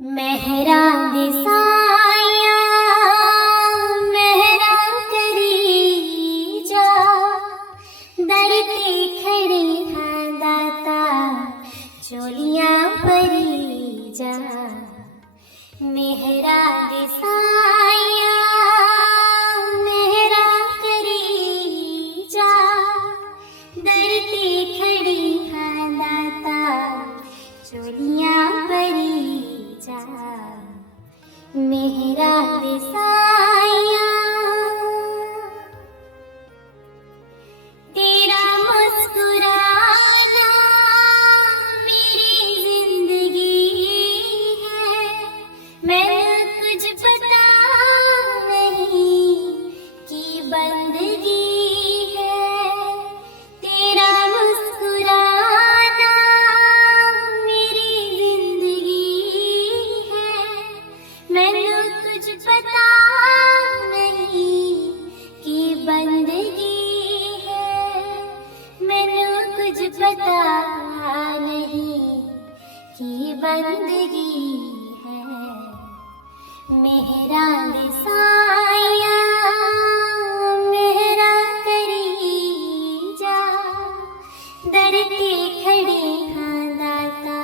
मेहरा दिसाया मेहरा करी जा, दरते खड़े हैं दाता चोलियां परी जा। मेहरा दिसाया मेहरा करी जा, दरते खड़े हैं दाता चोलियां परी जा। मेहरा दिसाया तेरा मुस्कुराना मेरी जिंदगी है, मैंने कुछ पता नहीं कि बंदगी है। तेरा मुस्कुराना मेरी जिंदगी है, मैंने कुछ पता नहीं कि बंदगी है। मैंने कुछ पता नहीं कि बंदगी है। मेहरा दिसाया मेहरा करी जा, दरते खड़े हैं दाता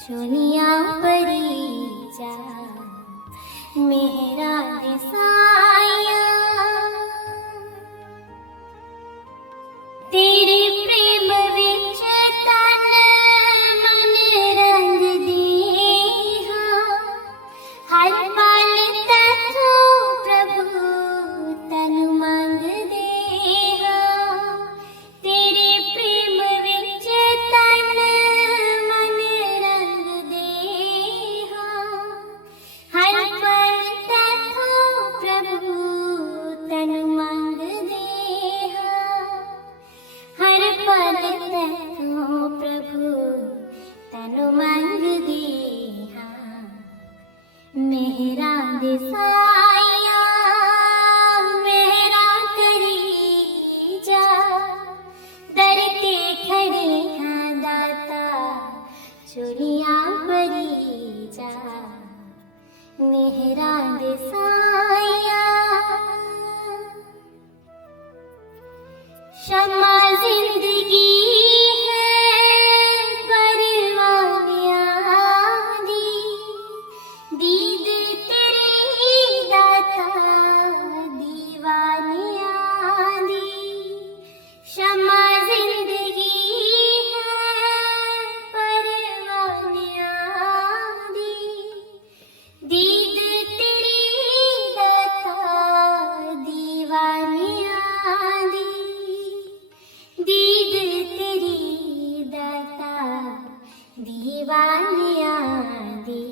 चोलियां परी जा। मेहरा दिसाया तेरे प्रेम विच तन मन रंग देहा, हर पल तैथों प्रभु तन मंग देहा। तेरे प्रेम विच तन मन रंग देहा, हर पल तैथों प्रभु तन मंग देहा। हर पल तैथों प्रभु तनु मंग देहा। मेहरा दिसाया मेहरा करी जा, दरते खड़े हैं दाता चोलियां परी जा। मेहरा दिसाया शम्मा जिंदगी है परवानिया दी, दीद तेरी दाता दीवानिया दी। शम्मा जिंदगी है परवानिया दी, दीद तेरी दाता दीवानिया दी। दीद तेरी दाता दीवानिया दी।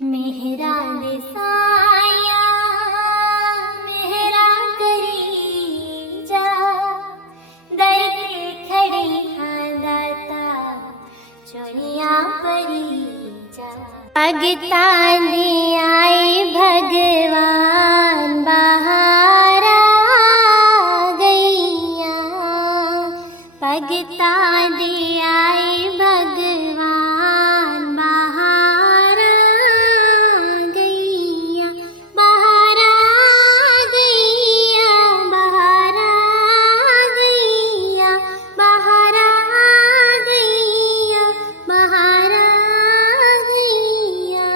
मेहरा दिसाया मेहरा करी जा, दरते खड़े हैं दाता चोलियां परी जा। भगतां दे आए भगवान बाहर आ गईया, भगतां दे आए भगवान बाहर आ गईया। बाहर आ गईया, बाहर आ गईया, बाहर आ गईया, बाहर आ गईया।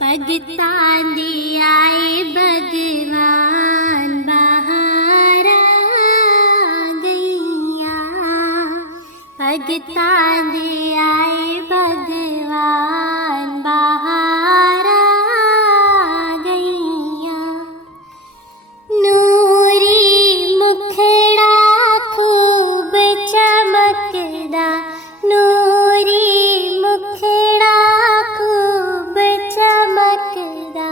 भगतां दे आए भगवान बाहर आ गईया। भगतां दे आए भगवान बाहर आ गईया। नूरी मुखड़ा खूब चमकदा, नूरी मुखड़ा खूब चमकदा।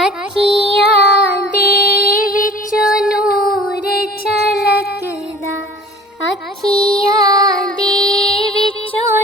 अखियां दे विचों नूर छलकदा, अखियां दे विचों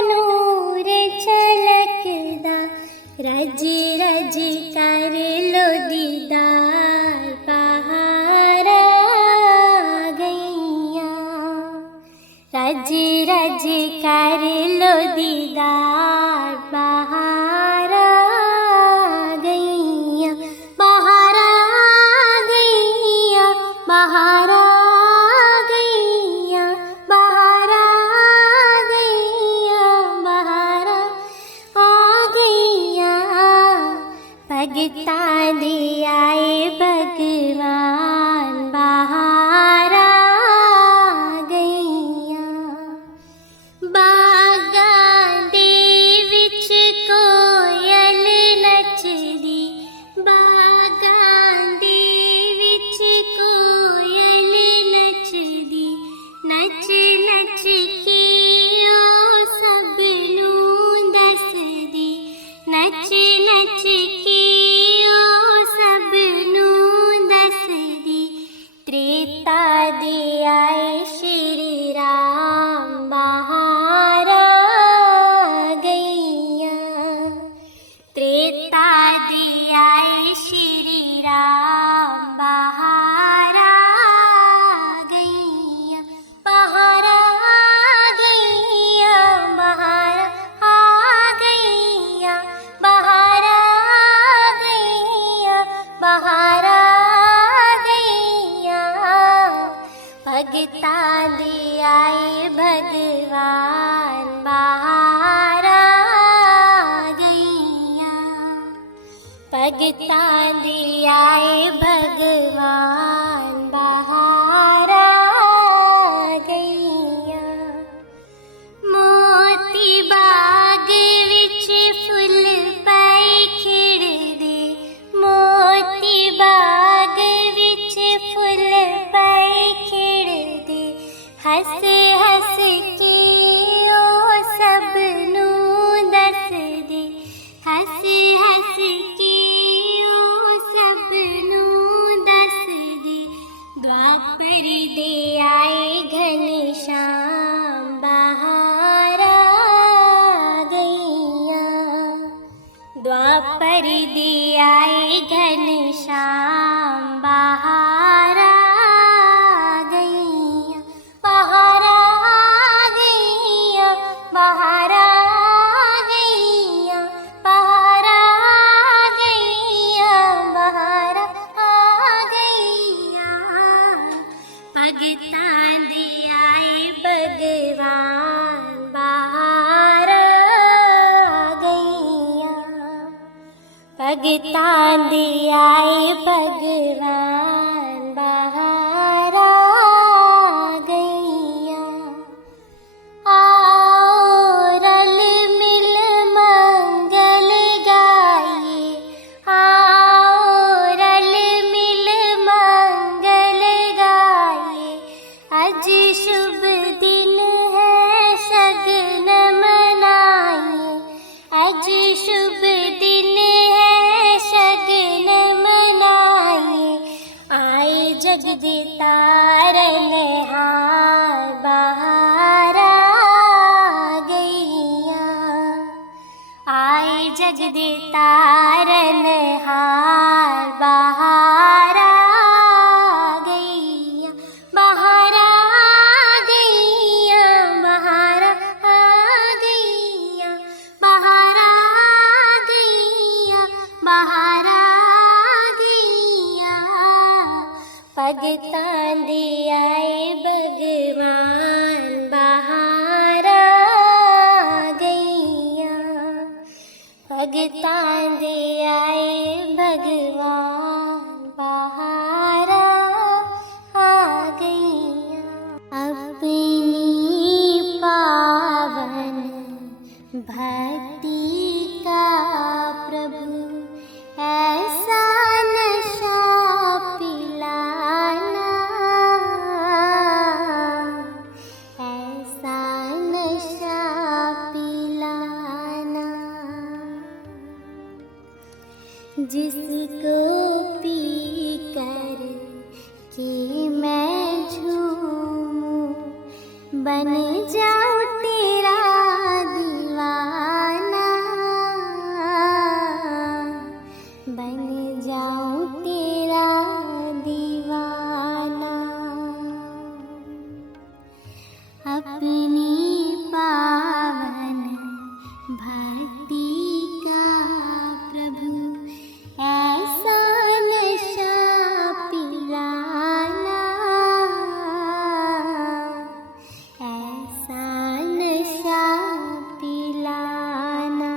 भगतां दे आए भगवान, बहार आ गईयां। मोती बाग विच फुल पाए खिड़दे, मोती बाग विच फुल पाए खिड़दे। हस हस के ओ सब नूं दसदे, हस हस के ओ सब नूं दसदे। द्वापर दे आए घनश्याम, बहार आ गईयां। द्वापर दे आए घनश्याम, बहार आ गईयां। बहार आ गईयां, बहार आ गईयां, बहार आ गईयां, बहार आ गईयां। भगतां दे आए भगवान, बहार आ गईयां। भगतां दे आए भगवान, बहार आ गईयां। आओ रल मिल मंगल गाइए, आओ रल मिल मंगल गाइए। आज शुभ दिन है शगन मनाइए, आज शुभ दिन है शगन मनाइए। आए जगदे तारनहार, बहार आ गईयां। आए जगदे तारनहार, बहार आ गईयां। बहार आ गईयां, बहार आ गईयां, बहार आ गईयां, बहार आ गईयां। भगतां दे आए भगवान, बहार आ गईयां। भगतां दे आए भगवान, बहार आ गईयां। अपनी पावन भक्ति का प्रभु ऐसा नशा पिलाना, ऐसा नशा पिलाना। जिसको पी कर कि मैं झूमूं, बन जाऊं तेरा दीवाना, बन जाऊं तेरा दीवाना। अपनी पावन भक्ति का प्रभु ऐसा नशा पिलाना, ऐसा नशा पिलाना।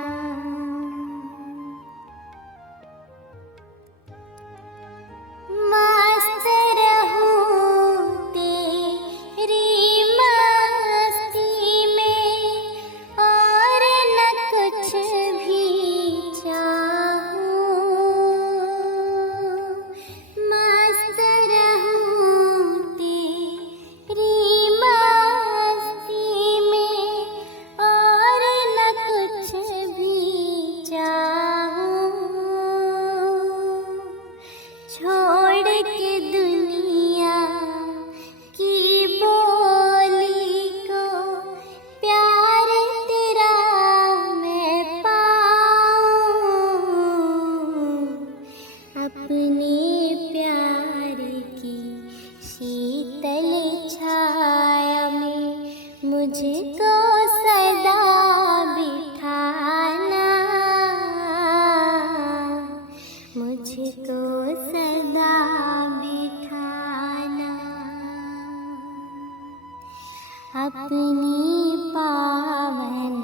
मस्त रहूं तेरी मस्ती में, और न कुछ भी चाहूं। मस्त रहूं तेरी मस्ती में, और न कुछ भी चाहूं। छोड़ के दुनिया की बोली को प्यार तेरा मैं पाऊं। अपने प्यार की शीतल छाया में मुझको सदा बिठाना, मुझको सदा बिठाना। अपनी पावन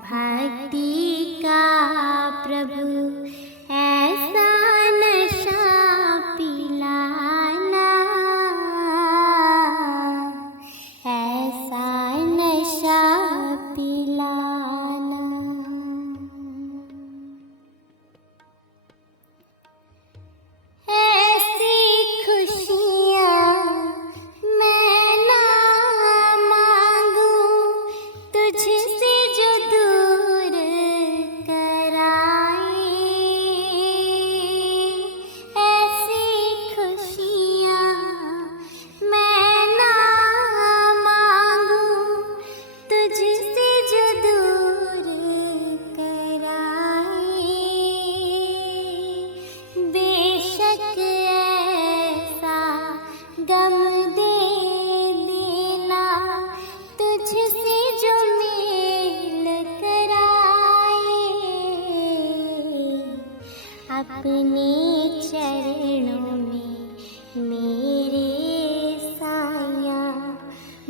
भक्ति का प्रभु ऐसा अपने चरणों में मेरे साया,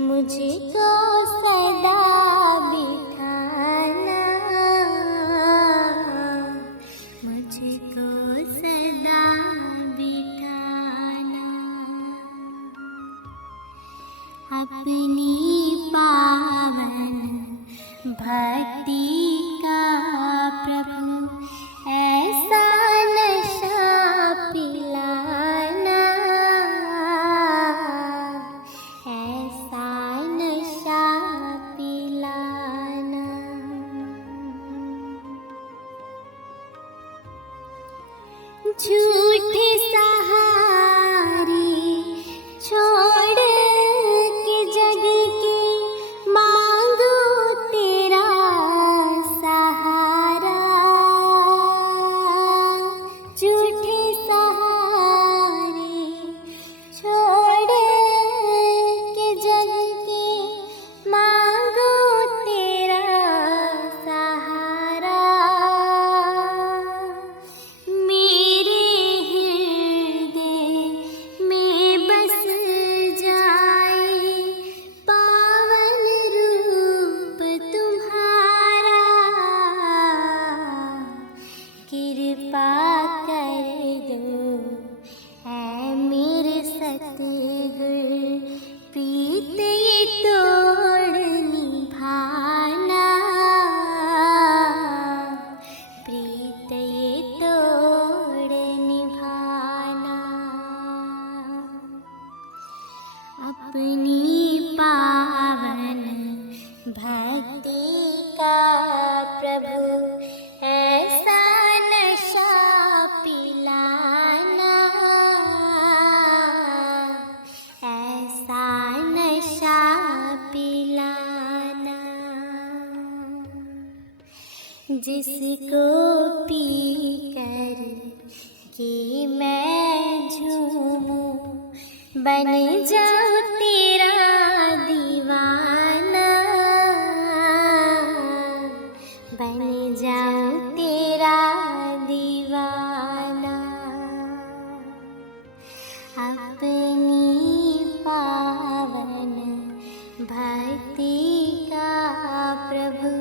मुझको सदा बिठाना, मुझको सदा बिठाना। अपनी पावन भक्ति का प्रभु ऐसा नशा पिलाना, ऐसा नशा पिलाना। झूठे सहारे छोड़ के जग के मांगो तेरा सहारा, झूठे सहारे छोड़ के जग के मांगो तेरा सहारा। मेरे हृदय में बस जाए पावन रूप तुम्हारा, कृपा कर दो ऐ मेरे सतगुर, प्रीत ये तोड़ निभाना, प्रीत ये तोड़ निभाना। अपनी पावन भक्ति का प्रभु ऐसा नशा पिलाना, ऐसा नशा पिलाना। जिसको पीकर के मैं झूमूं, बन जाऊं तेरा दीवाना, बन जाऊं तेरा दीवाना। अपनी पावन भक्ति का प्रभु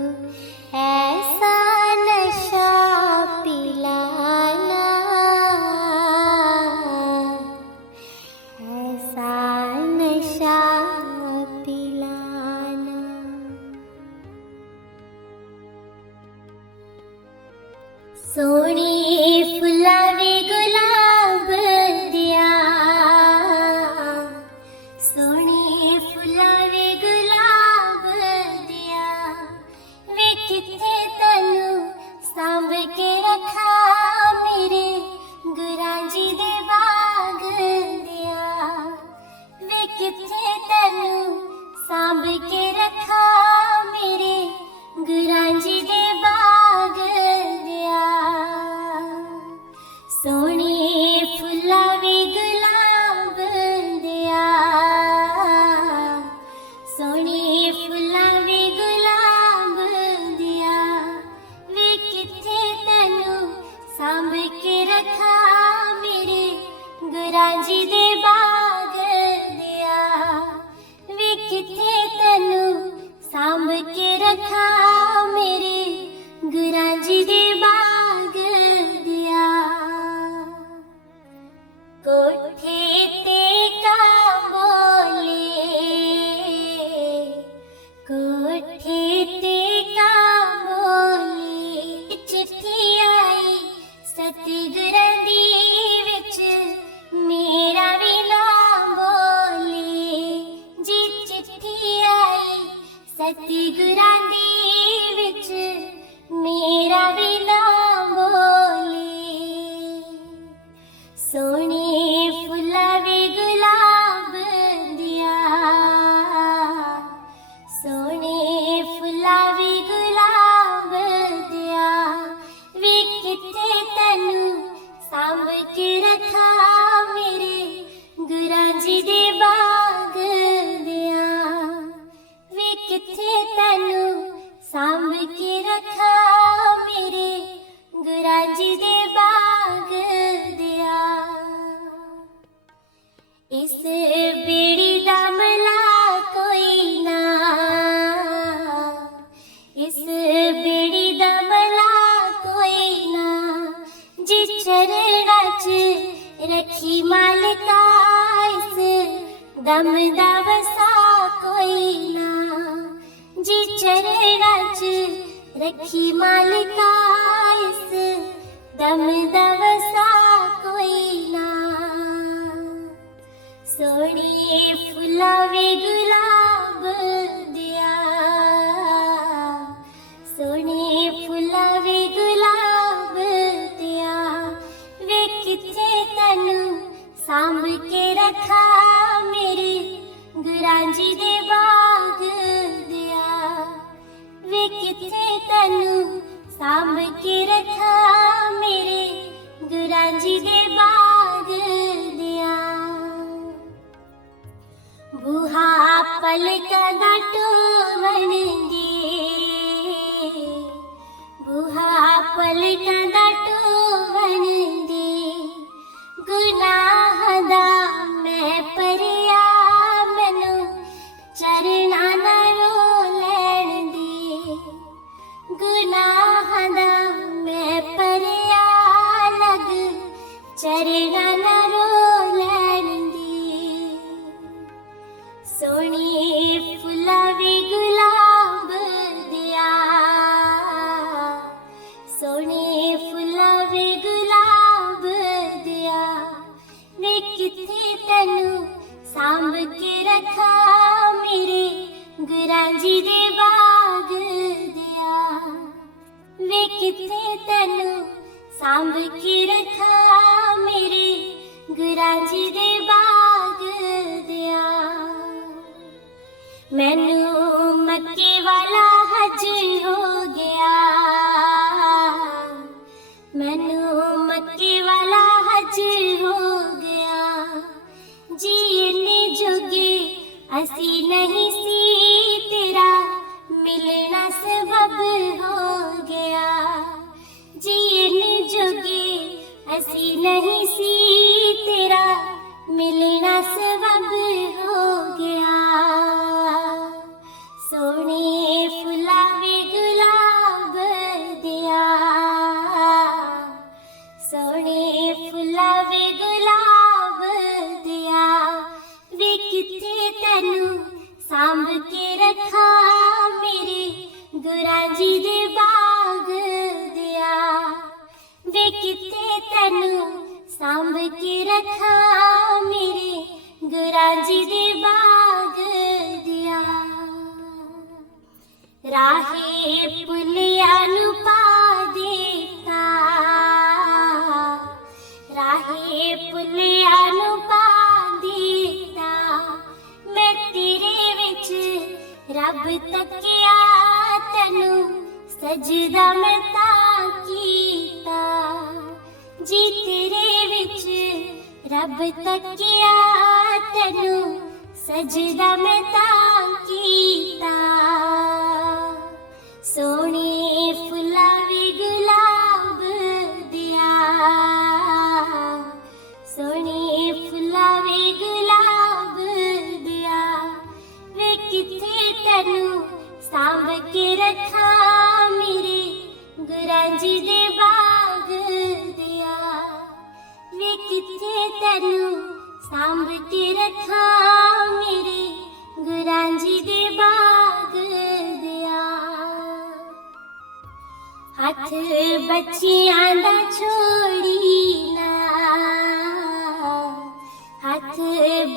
ऐसा नशा पिलाना, ऐसा नशा पिलाना। सोने फुलावे गुलाब दिया, सोने फुलावे गुलाब दिया, वे किथे तनु सांभ के रखा मेरे गुरां जी दे बाग दिया, वे किथे तनु सांभ के रखा मेरे गुरां जी दे बाग दिया। दम दा वसा कोई ना, जी चरणा च रखी मालिका इस दम दा वसा कोई ना। सोहणिए फुल्लां वे गुलाब दिया, सोहणिए फुल्लां वे गुलाब दिया, वे किथे तैनू सांभ के रखा मेरे गुरां जी दे बाग दिया, वे किथे तैनू सांभ के रखा मेरे गुरां जी दे बाग दिया। बूहा पलकां दा टोवण दे, बूहा पलकां दा टोवण दे, गुनाह दा मैं भरिया मैनू चरना ना रो लैण दे, गुनाह दा मैं भरिया लग चरना ना रो लैण दे। सोहणिए फुल्लां वे गुलाब दिया, सोहणिए फुल्लां वे गुलाब दिया, वे किथे तैनू सांभ के रखा मेरे गुरां जी दे बाग दिया, वे किथे तैनू सांभ के रखा मेरे गुरां जी दे बाग दिया। मैनू मक्के वाला हज हो गया, मैनू मक्के वाला हज हो गया, जी इन्ने जोगे असी नहीं सी तेरा मिलना सबब हो गया, जी इन्ने जोगे असी नहीं सी तेरा मिलना सबब हो गया। सोहणिए फुल्लां वे गुलाब दिया, सोहणिए फुल्लां वे गुलाब दिया, वे किथे तैनू सांभ के रखा मेरे गुरां जी दे बाग दिया, वे किथे तैनू सांभ के रखा मेरे गुरां जी दे बाग दिया। राहे पुलिया नू पा देता, राहे पुलिया नू पा देता, मैं तेरे विच रब तकिया तैनू सजदा मैं तां कीता, जी तेरे विच रब तकिया तैनू सजदा मैं तां कीता। सोहणिए फुल्लां वे गुलाब दिया, सोहणिए फुल्लां वे गुलाब दिया, वे किथे तैनू सांभ के रखा मेरे गुरां जी दे बाग दिया, वे किथे तैनू सांभ के रखा मेरे गुरां जी दे बाग दिया। हथ बच्चियां दा छोड़ी ना, हथ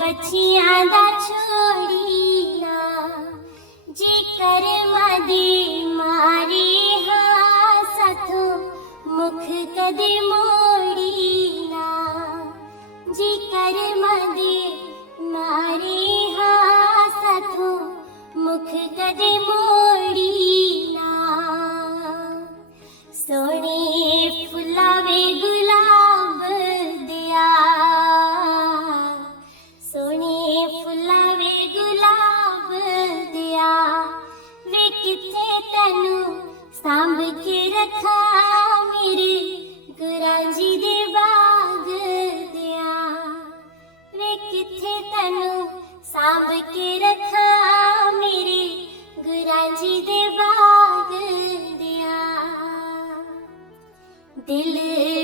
बच्चियां दा छोड़ी ना, जी कर्मां दे मारे हाँ साथों मुख कदे मोड़ी ना, जी कर्मां दे मारे हाँ साथों मुख कदे मोड़ी ना। सोहणिए फुल्लां वे गुलाब दिया, सोहणिए फुल्लां वे गुलाब दिया, वे किथे तैनू सांभ के रखा मेरे गुरां जी दे बाग दिया, वे किथे तैनू सांभ के रखा मेरे गुरां जी दे बाग दिया। दिल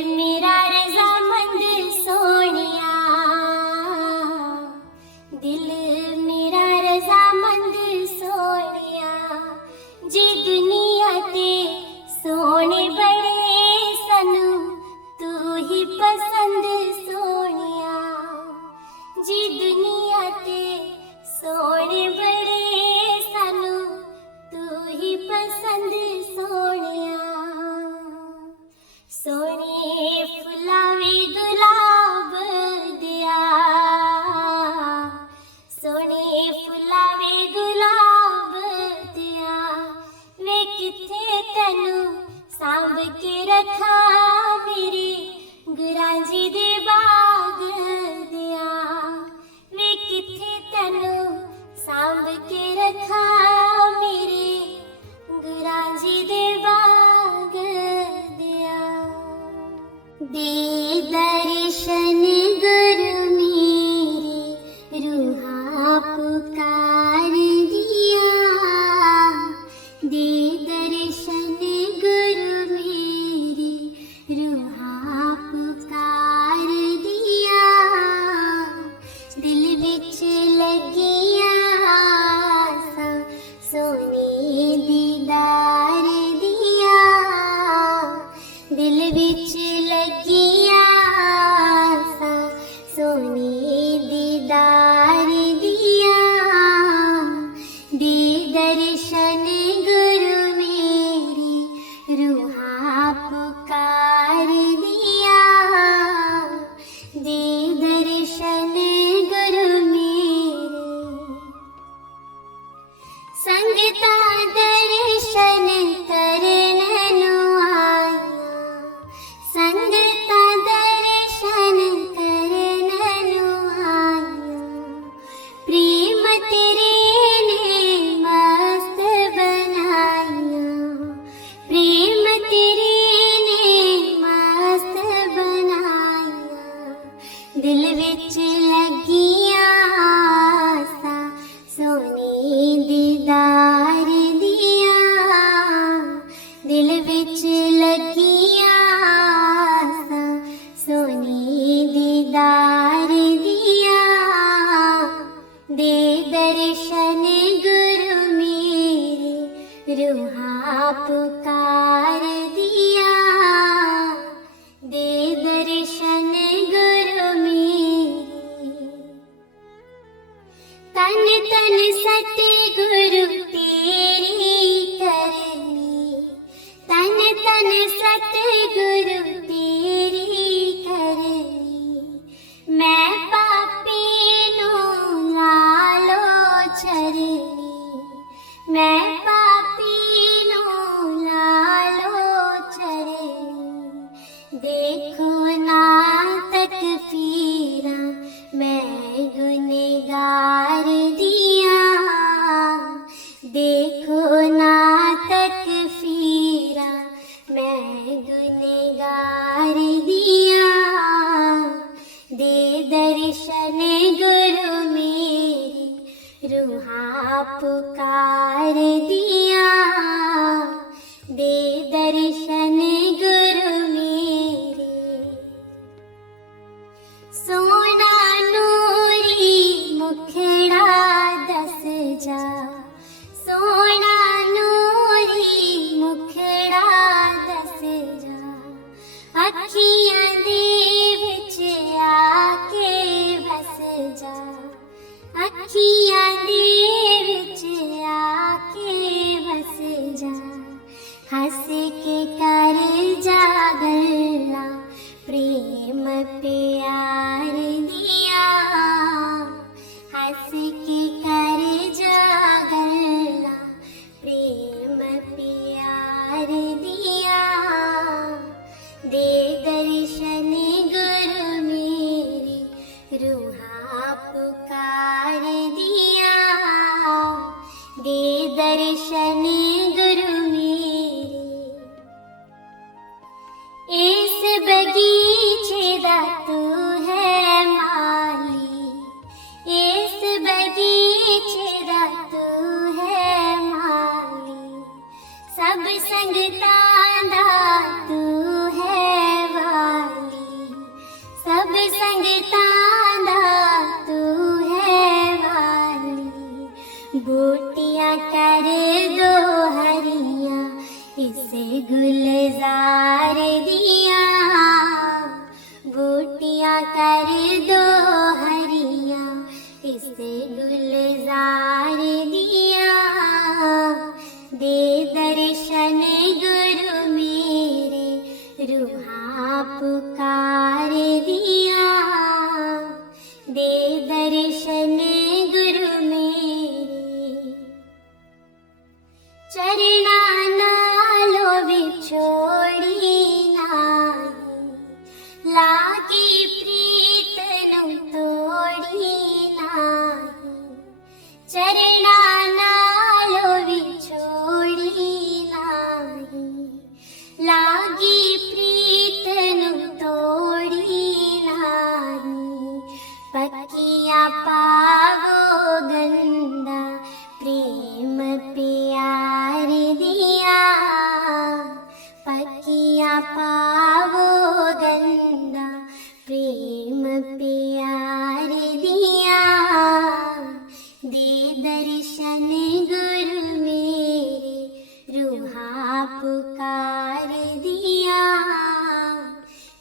मेरा रज़ामंद सोहणिया, दिल सोने फुलावे गुलाब दिया, सोने फुलावे गुलाब दिया, वे किथे तैनू सांभ के रखा मेरे गुरां जी दे बाग दिया, वे किथे तैनू सांभ के रखा मेरे गुरां जी दे बाग दिया। दे दर्शन गुरु मेरे रूहा पुकार दिया, दे दर्शन गुरु मेरे रूहा पुकार दिया, दिल विच लगिया आसां सोने दीदार दिया, दिल विच लगिया आसां सोने दीदार दिया, दे दर्शन गुरु मेरे रूहा पुकार दिया, दे दर्शन गुरु मेरे। संगता दर्शन करननु आया, संगता दर्शन करननु आया, प्रेम तेरे ने मस्त बनाया, प्रेम तेरे ने मस्त बनाया, दिल विच लगिया आसां सोने दीदार दिया, दिल विच लगिया आसां सोने दीदार दिया, दे दर्शन गुरु मेरे रूहा पुकार दिया, दे दर्शन गुरु मेरे। तन तन सतगुरु तेरी करनी, तन तन सतगुरु तेरी करनी, मैं पापी नूं लालो चरनी, मैं पापी नूं लालो चरनी, देखो ना तकफीरा मैं गुनहगार दिया, देखो ना तकफीरा मैं गुनहगार दिया, दे दर्शन गुरु मेरे रूहा पुकार दिया, दे दर्शन गुरु मेरे। सोना नूरी मुखड़ा दस जा, सोना नूरी मुखड़ा दस जा, अखियां दे विच आके बस जा, अखियां दे विच आके बस जा, हंस के कर जा गल्ला प्रेम प्यार दिया, हंस के कर जा गल्ला प्रेम प्यार दिया, दे दर्शन गुरु मेरे रूहा पुकार दिया, दे दर्शन गुरु मेरे। इस बगीचे दा तू है माली, इस बगीचे दा तू है माली, सब संगतां दा तू है वाली, सब संगतां दा तू है वाली, बूटियां कर दो हरियां इस गुलजार दिया, बूटियां कर दो हरियां इस गुलजार दिया, दे दर्शन गुरु मेरे रूहा पुकार दिया, दे दर्शन गुरु मेरे। चरणा नालो विछोड़ी नाही, लागी प्रीत नु तोड़ी नाही। चरणा नालो विछोड़ी नाही, लागी प्रीत नु तोड़ी नाही। पक्किया पावो गंदा, प्रेम प्यार दिया। पक्किया पावो गंदा, प्रेम प्यार दिया। दे दर्शन गुरु मेरे, रूहा पुकार दिया।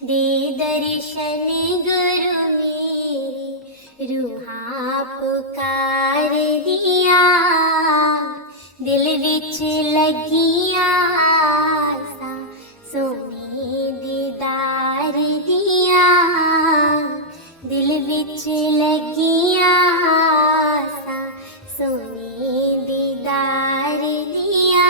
दे दर्शन गुरु मेरे, रूहा पुकार दिया। दिल विच लगिया आसा, सोने दीदार दिया। दिल विच लगिया आसा, सोने दीदार दिया।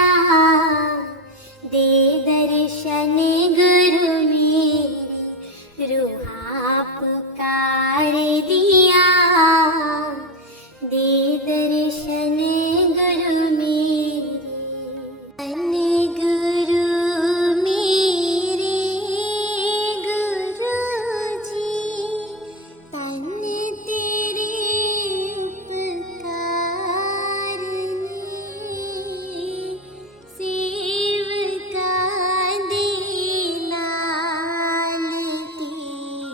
दे दर्शन गुरु मेरे, रूहा पुकार दिया। दे दर्शन गुरु मेरे, तन गुरु मेरे गुरु जी, तन तेरे उपकार ने, सेवका दे नाल तेरे।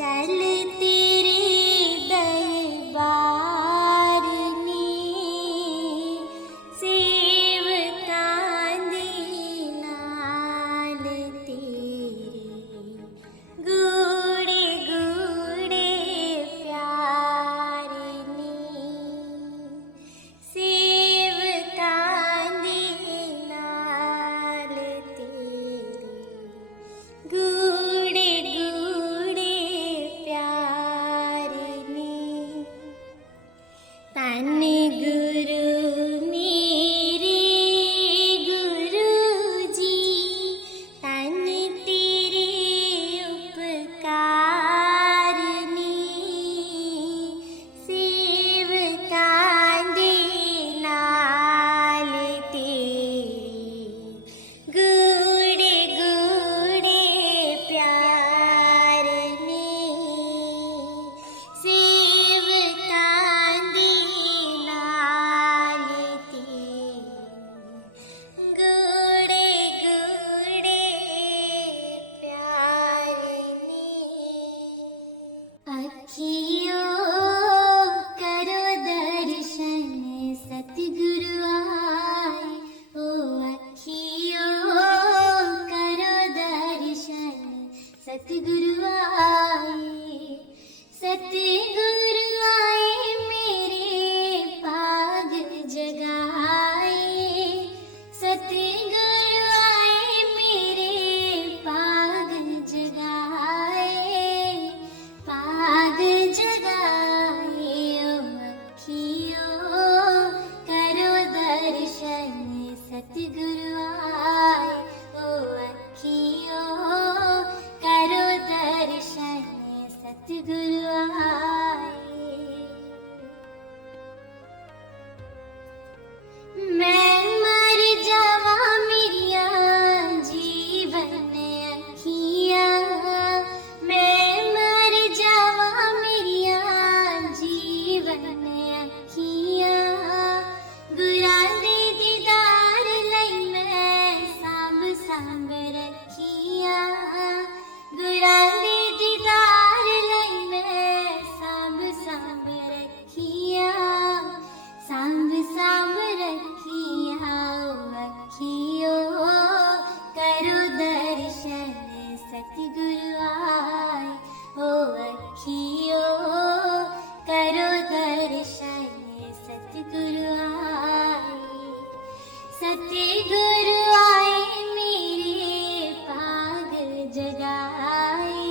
चल तेरे दरबार में सेवकां दे नाल तेरे गूढ़े गूढ़े प्यार ने सेवकां दे नाल तेरे गूढ़े गूढ़े प्यार ने तन गुरु मेरे गुरु जी तन तेरे उपकार ने सेवकां दे नाल तेरे गूढ़े गूढ़े प्यार ने सेवकां दे नाल तेरे गूढ़े गूढ़े प्यार ने अखियों करो दर्शन सतगुरु आए ओ अखियों करो दर्शन सतगुरु आए सतगुरु आए मेरे पाग जगाए सतगुरु आए मेरे पाग जगाए पाग जगाए ओ अखियों करो दर्शन सतगुरु आए ओ अखियों करो दर्शन सतगुरु आए मैं मर जावा मेरिया जीवन अखियां मैं मर जावा मेरिया जीवन अखियां गुरां दे दीदार लई मैं सांभ सांभ रखियां गुरां दे दीदार लई मैं सांभ सांभ रखियां सांभ सांभ रखियां ओ अखियों करो दर्शन सतगुरु आए ओ अखियों करो दर्शन सतगुरु आए सतगुरु आए मेरे पाग जगाए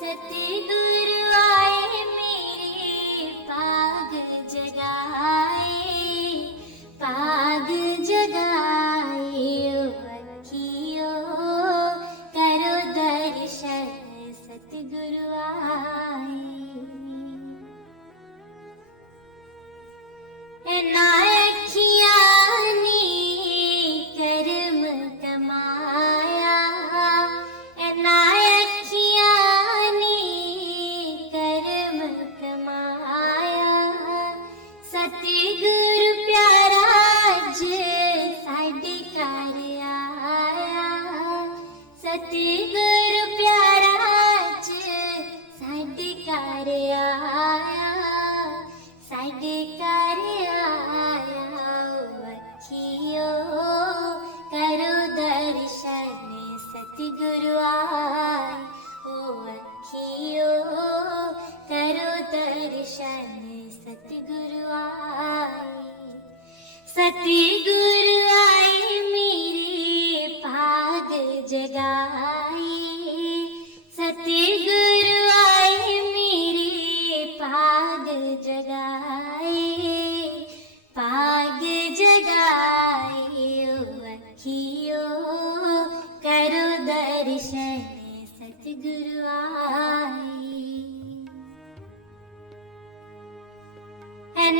सतगुरु आए मेरे पाग जगाए पाग जगाए ओ अखियों करो दर्शन सतगुरु आए ना अखियां ने कर्म कमाया ना अखियां ने कर्म कमाया सतगुरु प्यारा अज साडे घर आया सतगुरु प्यारा अज साडे घर आया साडे घर आया ओ अखियों करो दर्शन सतगुरु आए ओ अखियों करो दर्शन सतगुरु आए सतगुरु आए मेरे पाग जगाए सतगुरु आए मेरे पाग जगाए पाग जगाए ओ अखियों करो दर्शन सतगुरु आए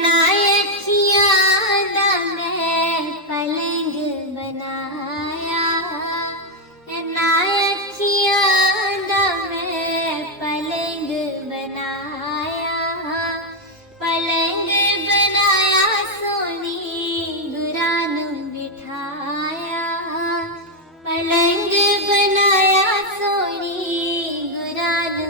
ना अखियां दा मैं पलंग बनाया ना अखियां दा मैं पलंग बनाया पलंग बनाया सोनी गुरां नूं बिठाया पलंग बनाया सोनी गुरां नूं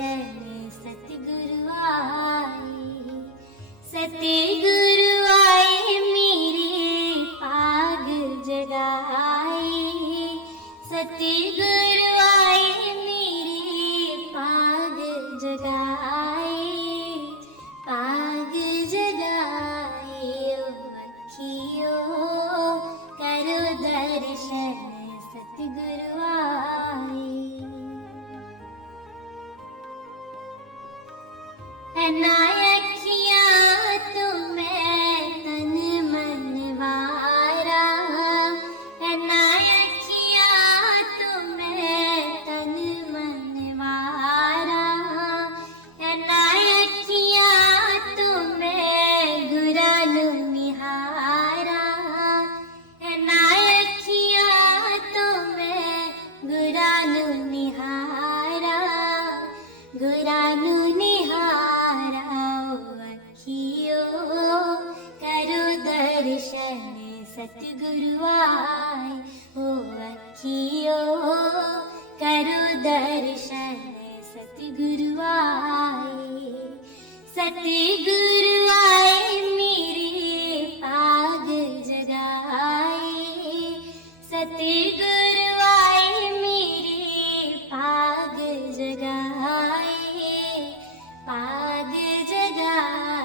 दर्शन सतगुरु आए, सतगुरु आए मेरे पाग जगाए, सतगुरु आए मेरे पाग जगाए, पाग जगाए। ओ अखियो करो दर्शन सतगुरु आए। अखियाँ तो मैं तन मन वारा, अखियाँ तो मैं तन मन वारा, अखियाँ तो मैं गुरानु निहारा, अखियाँ तो मैं गुरानु निहारा, गुरानु निहारा। ओ अखियो करो दर्शन सतगुरु आए, ओ अखियो करो दर्शन सतगुरु आए, सतगुरु आए मेरे पाग जगाए, सतगुरु आए मेरे पाग जगाए, पाग जगाए।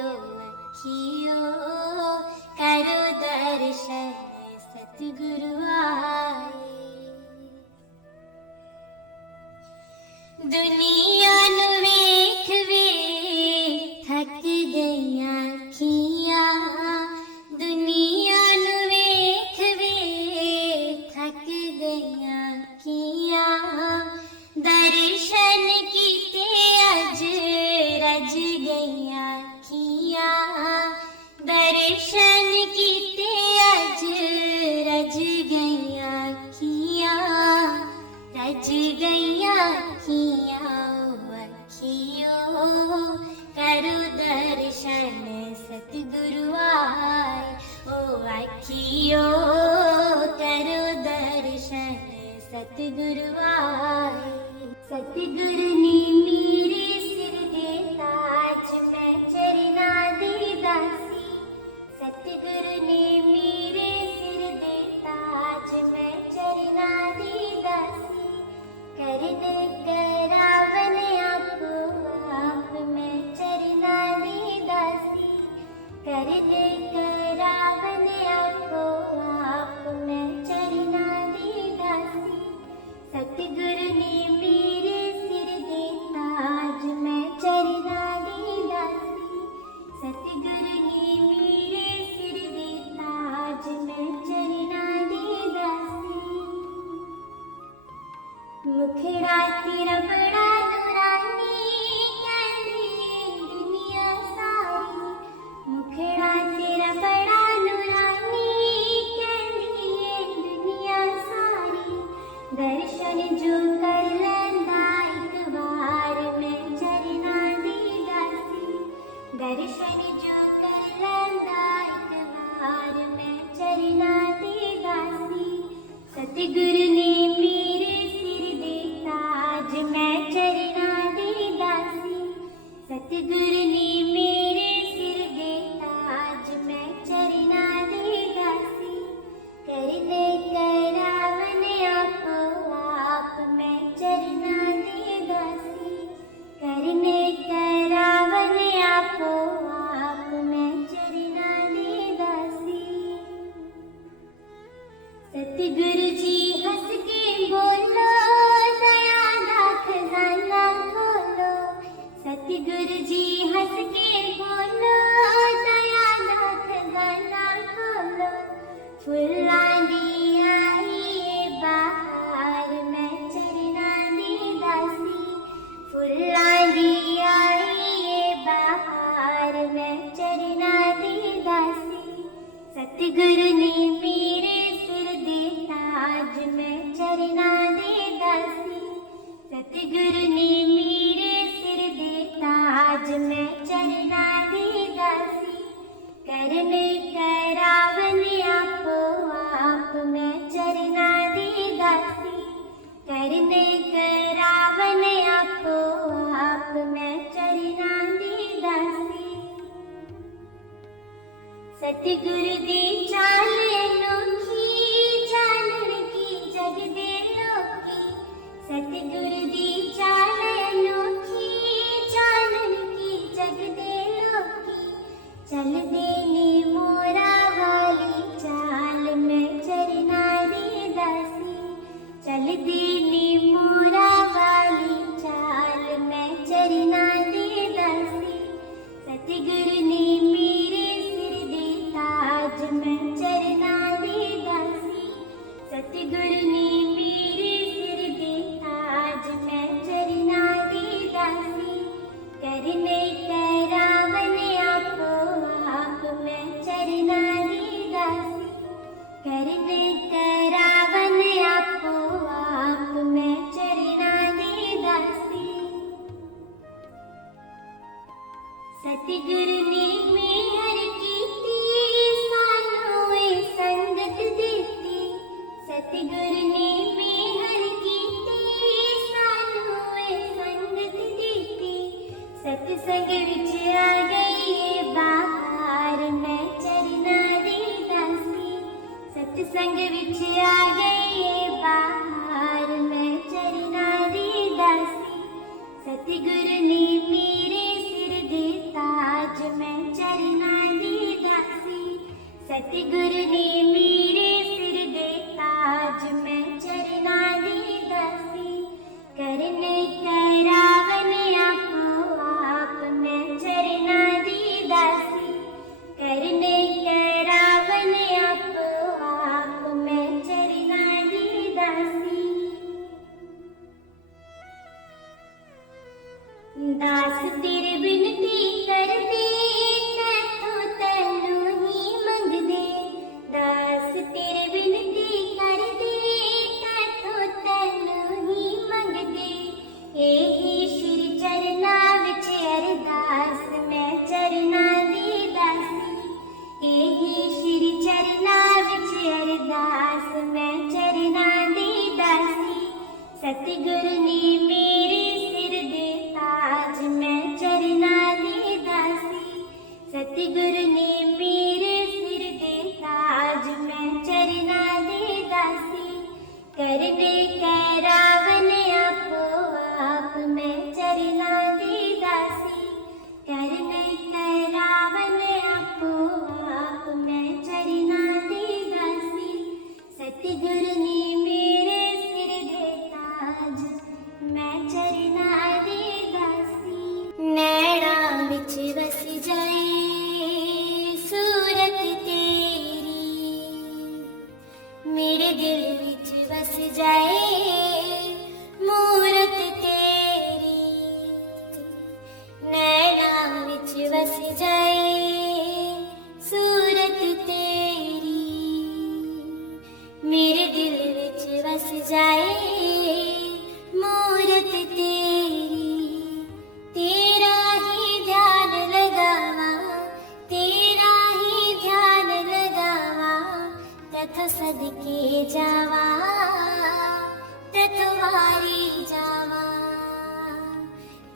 ओ अखियो करो दर्शन सतगुरु आए। दुनिया नु वेख वे थक गईयां अखियां, दुनिया नु वेख वे थक गईयां अखियां, दर्शन कीते अज रज गईयां अखियां, दर्शन कीते अज रज गईयां अखियां, रज गईयां अखियां। ओ अखियो करो दर्शन सतगुरु आए, ओ अखियो करो दर्शन सतगुरु आए। सतगुरु ने मेरे सिर दे ताज मैं चरना दी दासी, सतगुरु ने मेरे सिर दे ताज मैं चरना दी दासी, कर दे करावन आपो आप मैं चरना दी दासी, कर दे करावन आपो आप मैं चरना दी दासी। सतगुरु ने मेरे सिर दे ताज मैं चरना दी दासी, सतगुरु ने मेरे सिर दे ताज मैं चरना दी दासी। मुखड़ा तेरा बड़ा नूरानी कहंदी दुनिया सारी, मुखड़ा तेरा बड़ा नूरानी कहंदी दुनिया सारी, दर्शन जो कर लैंदा एक बार मैं चरना दी दासी, दर्शन जो कर लैंदा एक बार मैं चरना दी दासी। सतगुरु ने मेरे सिर दे ताज मैं चरना दी दासी, सतगुरु ने मेरे सिर दे ताज मैं चरना दी दासी, कर दे करावन आपो आप मैं चरना दी दासी, करने करावन आपो आप मैं चरना दी दासी। सतगुरु जी हंस के सतगुरु दी चाल अनोखी, चानण की जग दे लोकी। सतगुरु दी चाल अनोखी, चानण की जग दे लोकी। चल देने मोरा वाली चाल मैं चरना दी दासी। चल देने मोरा वाली चाल मैं चरना दी दासी। सतगुरु ने मेरे सिर दे ताज मैं चरना दी दासी। सतगुरु ने मेरे सिर दे ताज मैं चरना दी दासी। करने करावन आपो आप मैं चरना दी दासी। करने करावन आपो आप मैं चरना दी दासी। सतगुरु ने मेहर कीती, सानू ए संगत दीती। सतगुरु ने मेहर कीती, सानू ए संगत दीती। सतसंग विच आ गई ए बाहर मैं चरना दी दासी। सतसंग विच आ गई ए बाहर मैं चरना दी दासी। सतगुरु ने मेरे सिर दे ताज मैं चरना दी दासी। सतगुरु ने मेरे सिर दे ताज मैं चरना दी दासी। करने करावन आपो आप मैं चरना दी दासी। करने करावन आपो आप मैं चरना दी दासी। दास तेरे बिनती कर दे, तैथों तैनू ही मंग दे। दास तेरे बिनती कर दे, तैथों तैनू ही मंग दे। एही श्री चरना विच अरदास मैं चरना दी दासी। एही श्री चरना विच अरदास मैं चरना दी दासी। सतगुरु ने मेरे सिर दे ताज मैं चरना दी दासी। सतगुरु ने मेरे सिर दे ताज मैं चरना दी दासी। करने करावन आपो आप मैं चरना दी दासी। करने करावन आपो आप मैं चरना दी दासी। सतगुरु ने मेरे सिर दे ताज मैं चरना दी दासी। नैना विच वस जाए सूरत तेरी, मेरे दिल विच वस जाए मूरत तेरी। नैना विच वस जाए सूरत तेरी, मेरे दिल विच वस जाए मूरत तेरी। तेरा ही ध्यान लगावा, तेरा ही ध्यान लगावा। तथ सदके जावा, तत्वारी जावा।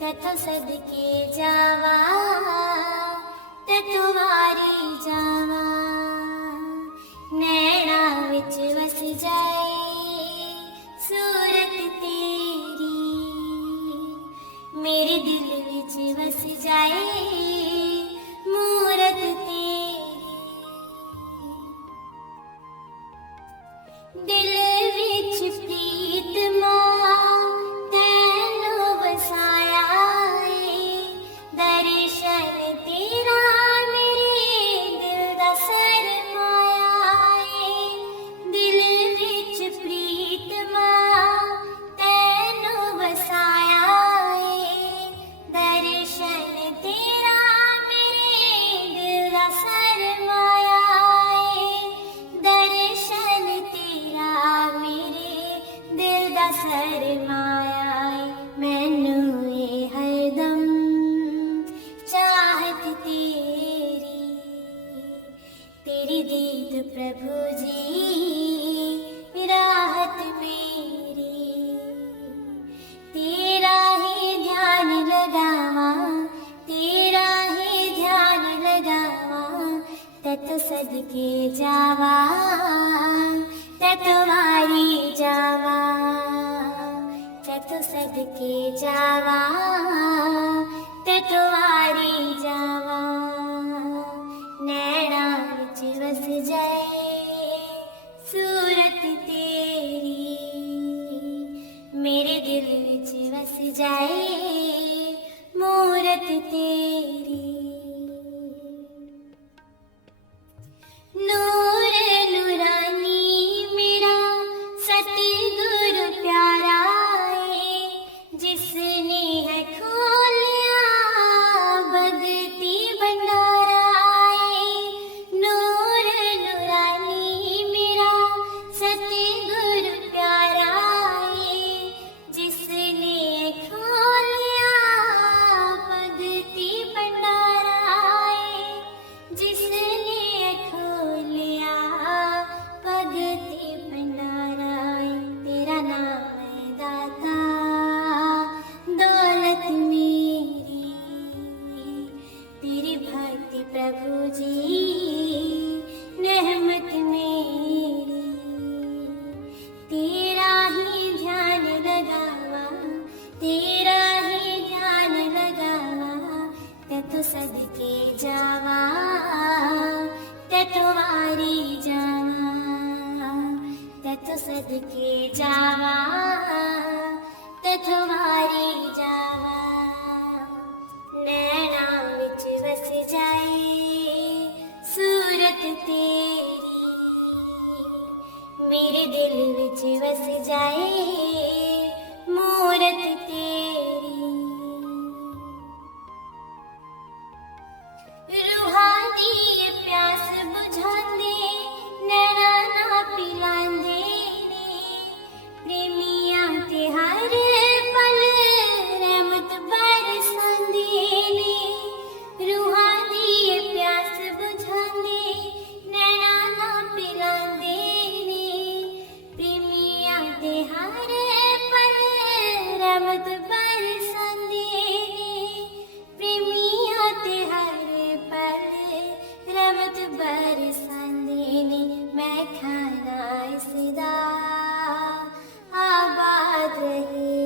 तथ सदके जावा, तत्वारी जावा। नैना विच वस जाए सूरत तेरी, मेरे दिल विच वस जाए मूरत तेरी। दिल विच प्रीत मां तैनू वसाया ए। दर्शन तेरा मेरे दिल दा तैथों सदके जावा, तैथों वारी जावा, तैथों सदके जावा, तैथों वारी जावा। नैना विच वस जाए सूरत तेरी, मेरे दिल विच वस जाए मूरत तेरी। नूर नूरानी मेरा सतगुरु प्यारा है, जिसने है खोलिया भगती भंडारा है। नूर नूरानी मेरा सतगुरु प्यारा है, जिसने है खोलिया भगती भंडारा है, जिसने खोलिया भगती भंडारा। तेरा नाम है दाता दौलत मेरी, तेरी भक्ति प्रभु जी रहमत मेरी। तेरा ही ध्यान लगावा, तेरा ही ध्यान लगावा, तैथों सदके जावा, तैथों वारी जावा, तैथों सदके जावा, तैथों वारी जावा। नैना विच वस जाए सूरत तेरी, मेरे दिल विच वस जाए मूरत तेरी। रूहानी प्यास बुझांदे नैना ना पिलांदे ने, प्रेमियां ते हर पल रहमत बरसांदे ने। रूहानी प्यास बुझांदे नैना ना पिलांदे ने, प्रेमियां ते हर पल रहमत बरसांदे ने। प्रेमियां ते हर रहमत बरसांदे ने। मैं खाना इसदा आबाद रहे,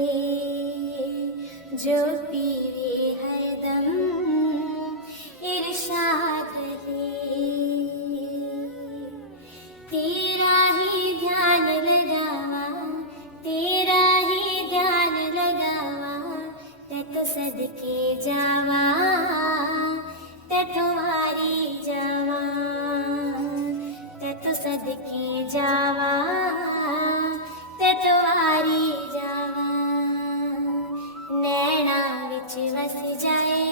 जो पीवे हरदम इरशाद रहे। तेरा ही ध्यान लगावा, तेरा ही ध्यान लगावा, तैथों सदके जावा, तैथों वारी जावा, तैथों सदके जावा, तैथों वारी जावा। नैना विच वस जाए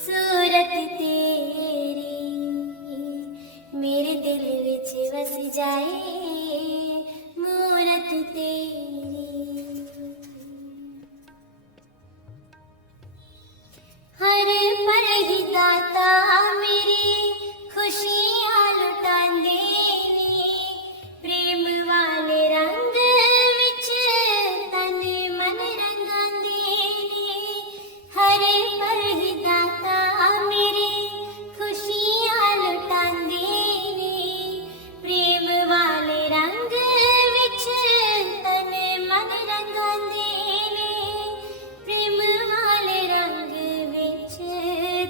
सूरत तेरी, मेरे दिल विच वस जाए मूरत तेरी। हर पल ही दाता मेरी खुशियाँ लुटांदे ने, प्रेम वाले रंग विच तन मन रंगांदे ने। हर पल ही दाता मेरी खुशियाँ लुटांदे ने, प्रेम वाले रंग विच तन मन रंगांदे ने। प्रेम वाले रंग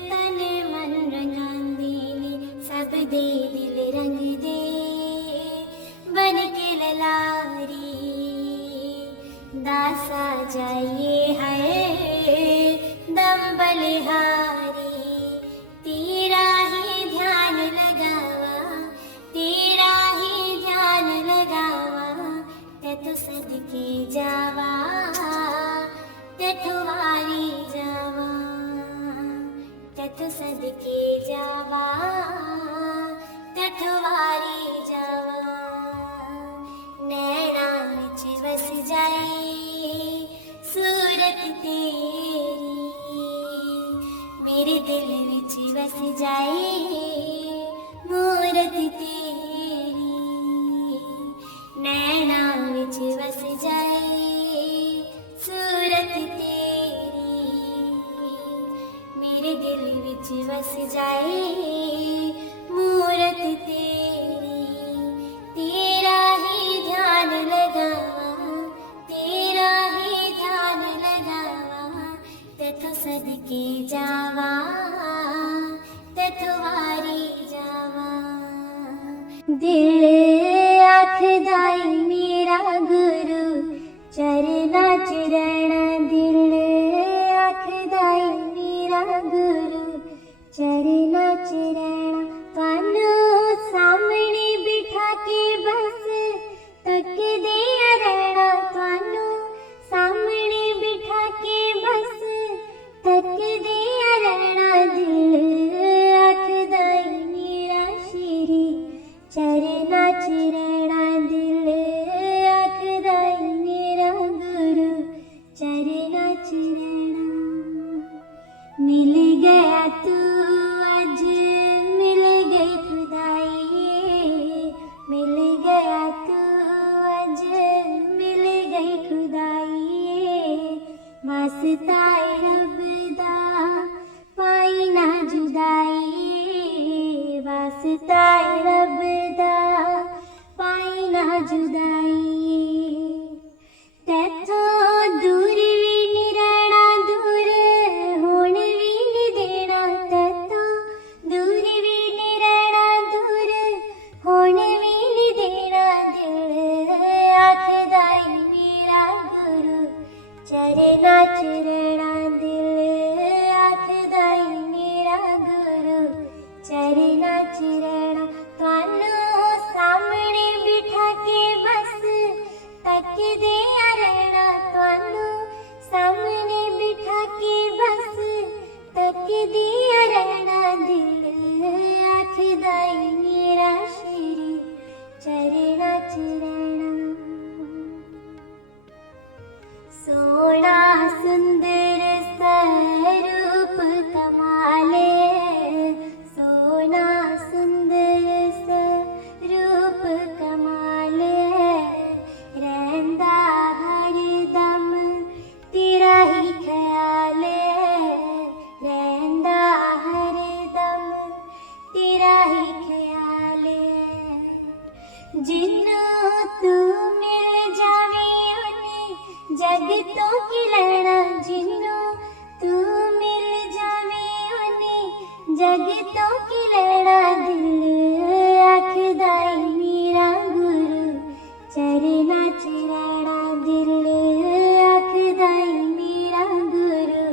तन मन रंगांदे ने। सब दे दिल रंग दे बन के ललारी, दासा जाइए है दम बलिहारी। तेरा ही ध्यान लगावा, तेरा ही ध्यान लगावा, तैथों सदके जावा, तैथों वारी जावा, तैथों सदके जावा, तैथों वारी जावा। नैना विच वस जाए सूरत तेरी, मेरे दिल विच वस जाए मूरत तेरी। नैना विच वस जाए सूरत तेरी, मेरे दिल विच वस जाए। दिल आखदा ई मेरा गुरु चरना च रहना, दिल आखदा ई मेरा गुरु चरना च रहना। थानू सामने बिठा के बस तकदे रहना, थानू सामने बिठा के बस तकदे रहना। दिल आखदा ई मेरा शेरी चरना च रहना, दिल आखदा ई मेरा गुरु चरना च रहना। मिल गया तू अज मिल गई खुदाई, मिल गया तू अज मिल गई खुदाई। वास्ता ऐ रब दा पाई ना जुदाई, वास्ता ऐ रब दा पाई ना जुदाई। तैथों दूर भी नी रहना, दूर होण भी नी देना, तैथों दूर भी नी रहना, दूर होण भी नी देना। दिल आखदा ई मेरा गुरु चरना च रहना, दिल आखदा ई मेरा गुरु चरना च रहना। थानू सामने बिठा के बस तकदे रहना, थानू सामने बिठा के बस तकदे रहना। दिल आखदा ई मेरा शेरी चरना च रहना। सोना सुंदर स्वरूप कमाले, सोना सुंदर स्वरूप कमाले। रहंदा हर दम तेरा ही ख्याल, रहंदा हर दम तेरा ही ख्याल। जिन्नू तू मिल जावे उन्हें जग तो की लेना, जिन्नू तू मिल जावे उन्हें जग तो की लेना। दिल आखदा ई मेरा गुरु चरना च रहना, दिल आखदा ई मेरा गुरु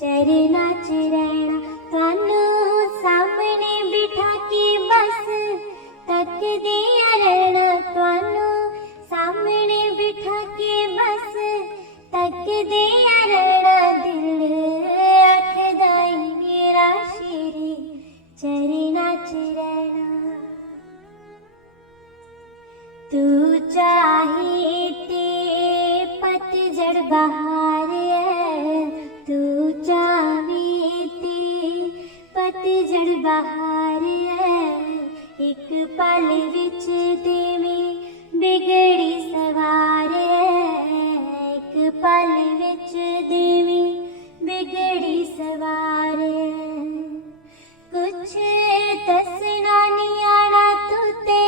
चरना च रहना। थानू सामने बिठा के बस तकदे रहना, थानू सामने बिठा के बस तकदे रहना। दिल आखदा ई मेरा शेरी चरना च रहना। तू चाहे ते पतझड़ बहार है, तू चाहे ते पतझड़ बहार है। एक पल विच देवें बिगड़ी सवार है, एक पल विच देवें बिगड़ी सवार है। कुछ दसना नहीं आना तू ते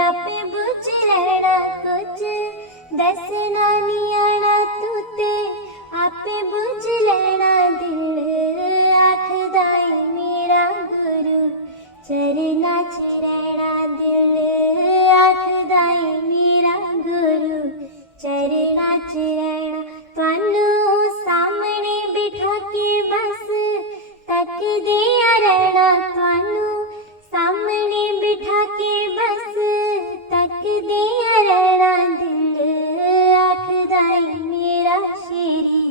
आपे बुझ लेना, कुछ दसना नहीं आना तू ते आपे बुझ लेना। दिल आखदा ई मेरा गुरु चरना च रहना, दिल आखदा ई मेरा गुरु चरना च रहना। थानू सामने बिठा के बस तकदे रहना, थानू सामने बिठा के बस तकदे रहना। दिल आखदा ई मेरा शेरी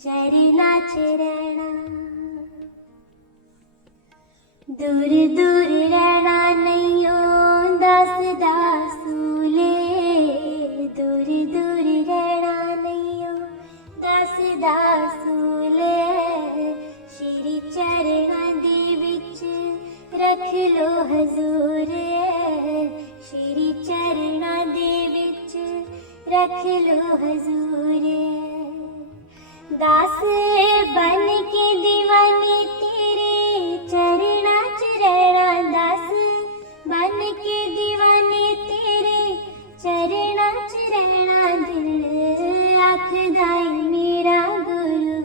चरना च रहना। दूर दूर रहना नहीं दसदा सूले, दूर दूर रहना नहीं दसदा सूले। श्री चरना दे विच रख लो हजूर, श्री चरना दे विच रख लो हजूर। दास बन के दीवानी तेरे चरना च रहना, दास बन के दीवानी तेरे चरना च रहना। दिल आखदा ई मेरा गुरु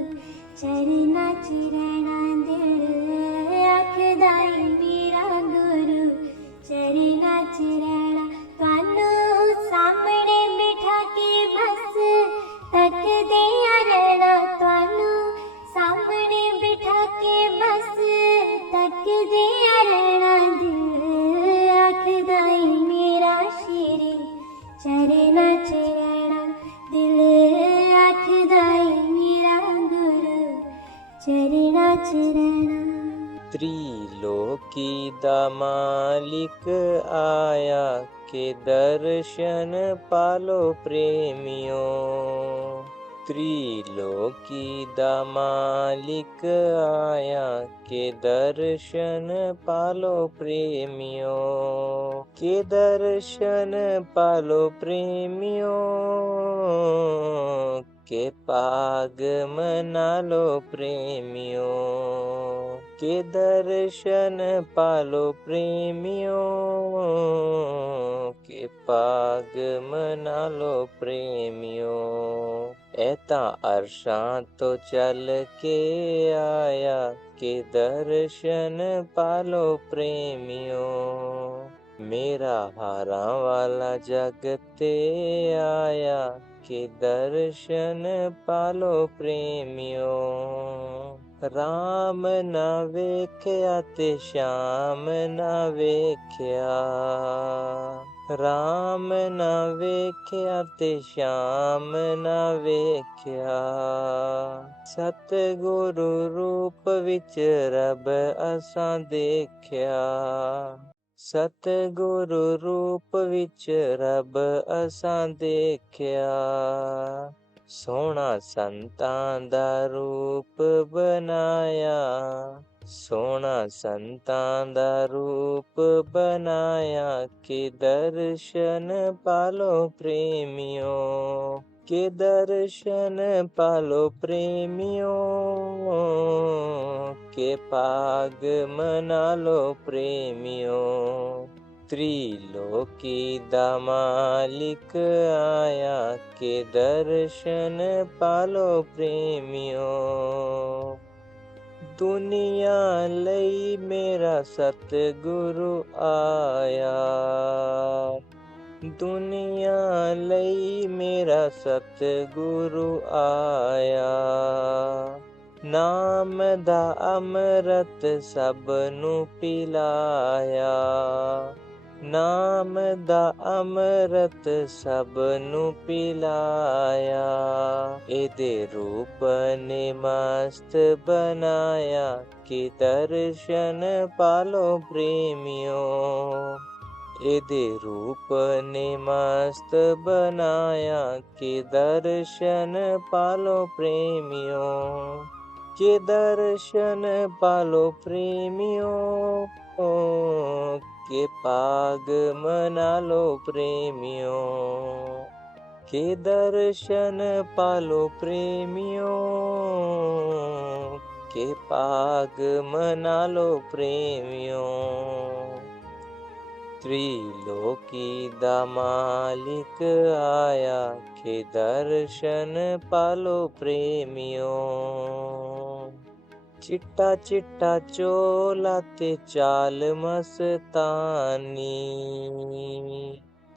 चरना च रहना, दिल आखदा ई मेरा गुरु चरना च रहना। चरणा। त्रिलोकी दा मालिक आया, के दर्शन पालो प्रेमियों। त्रिलोकी दा मालिक आया, के दर्शन पालो प्रेमियों। के दर्शन पालो प्रेमियों, के पाग मना लो प्रेमियों। के दर्शन पालो प्रेमियों, के पाग मना लो प्रेमियों। ऐता अरशां तो चल के आया, के दर्शन पालो प्रेमियों। मेरा हारा वाला जगते आया, के दर्शन पालो प्रेमियों। राम ना वेख्या ते श्याम ना वेख्या, राम ना वेख्या ते श्याम ना वेख्या। सतगुरु रूप विच रब असां देखया, सतगुरु रूप विच रब असां देखया। सोहना संतां दा रूप बनाया, सोहना संतां दा रूप बनाया। के दर्शन पालो प्रेमियों, के दर्शन पालो प्रेमियों। के पाग मना लो प्रेमियों। त्रिलोकी दा मालिक आया, के दर्शन पालो प्रेमियों। दुनिया लई मेरा सतगुरु आया, दुनिया लई मेरा सतगुरु आया। नाम दा अमृत सबनू पिलाया, नाम दा अमृत सबनू पिलाया। एदे रूप ने मस्त बनाया, के दर्शन पालो प्रेमियों। एदे रूप ने मस्त बनाया, के दर्शन पालो प्रेमियों। के दर्शन पालो प्रेमियों, के पाग मना लो प्रेमियों। के दर्शन पालो प्रेमियों, के पाग मना लो प्रेमियों। त्रिलोकी दा मालिक आया, के दर्शन पालो प्रेमियों। चिट्टा चिट्टा चोला ते चाल मस्तानी,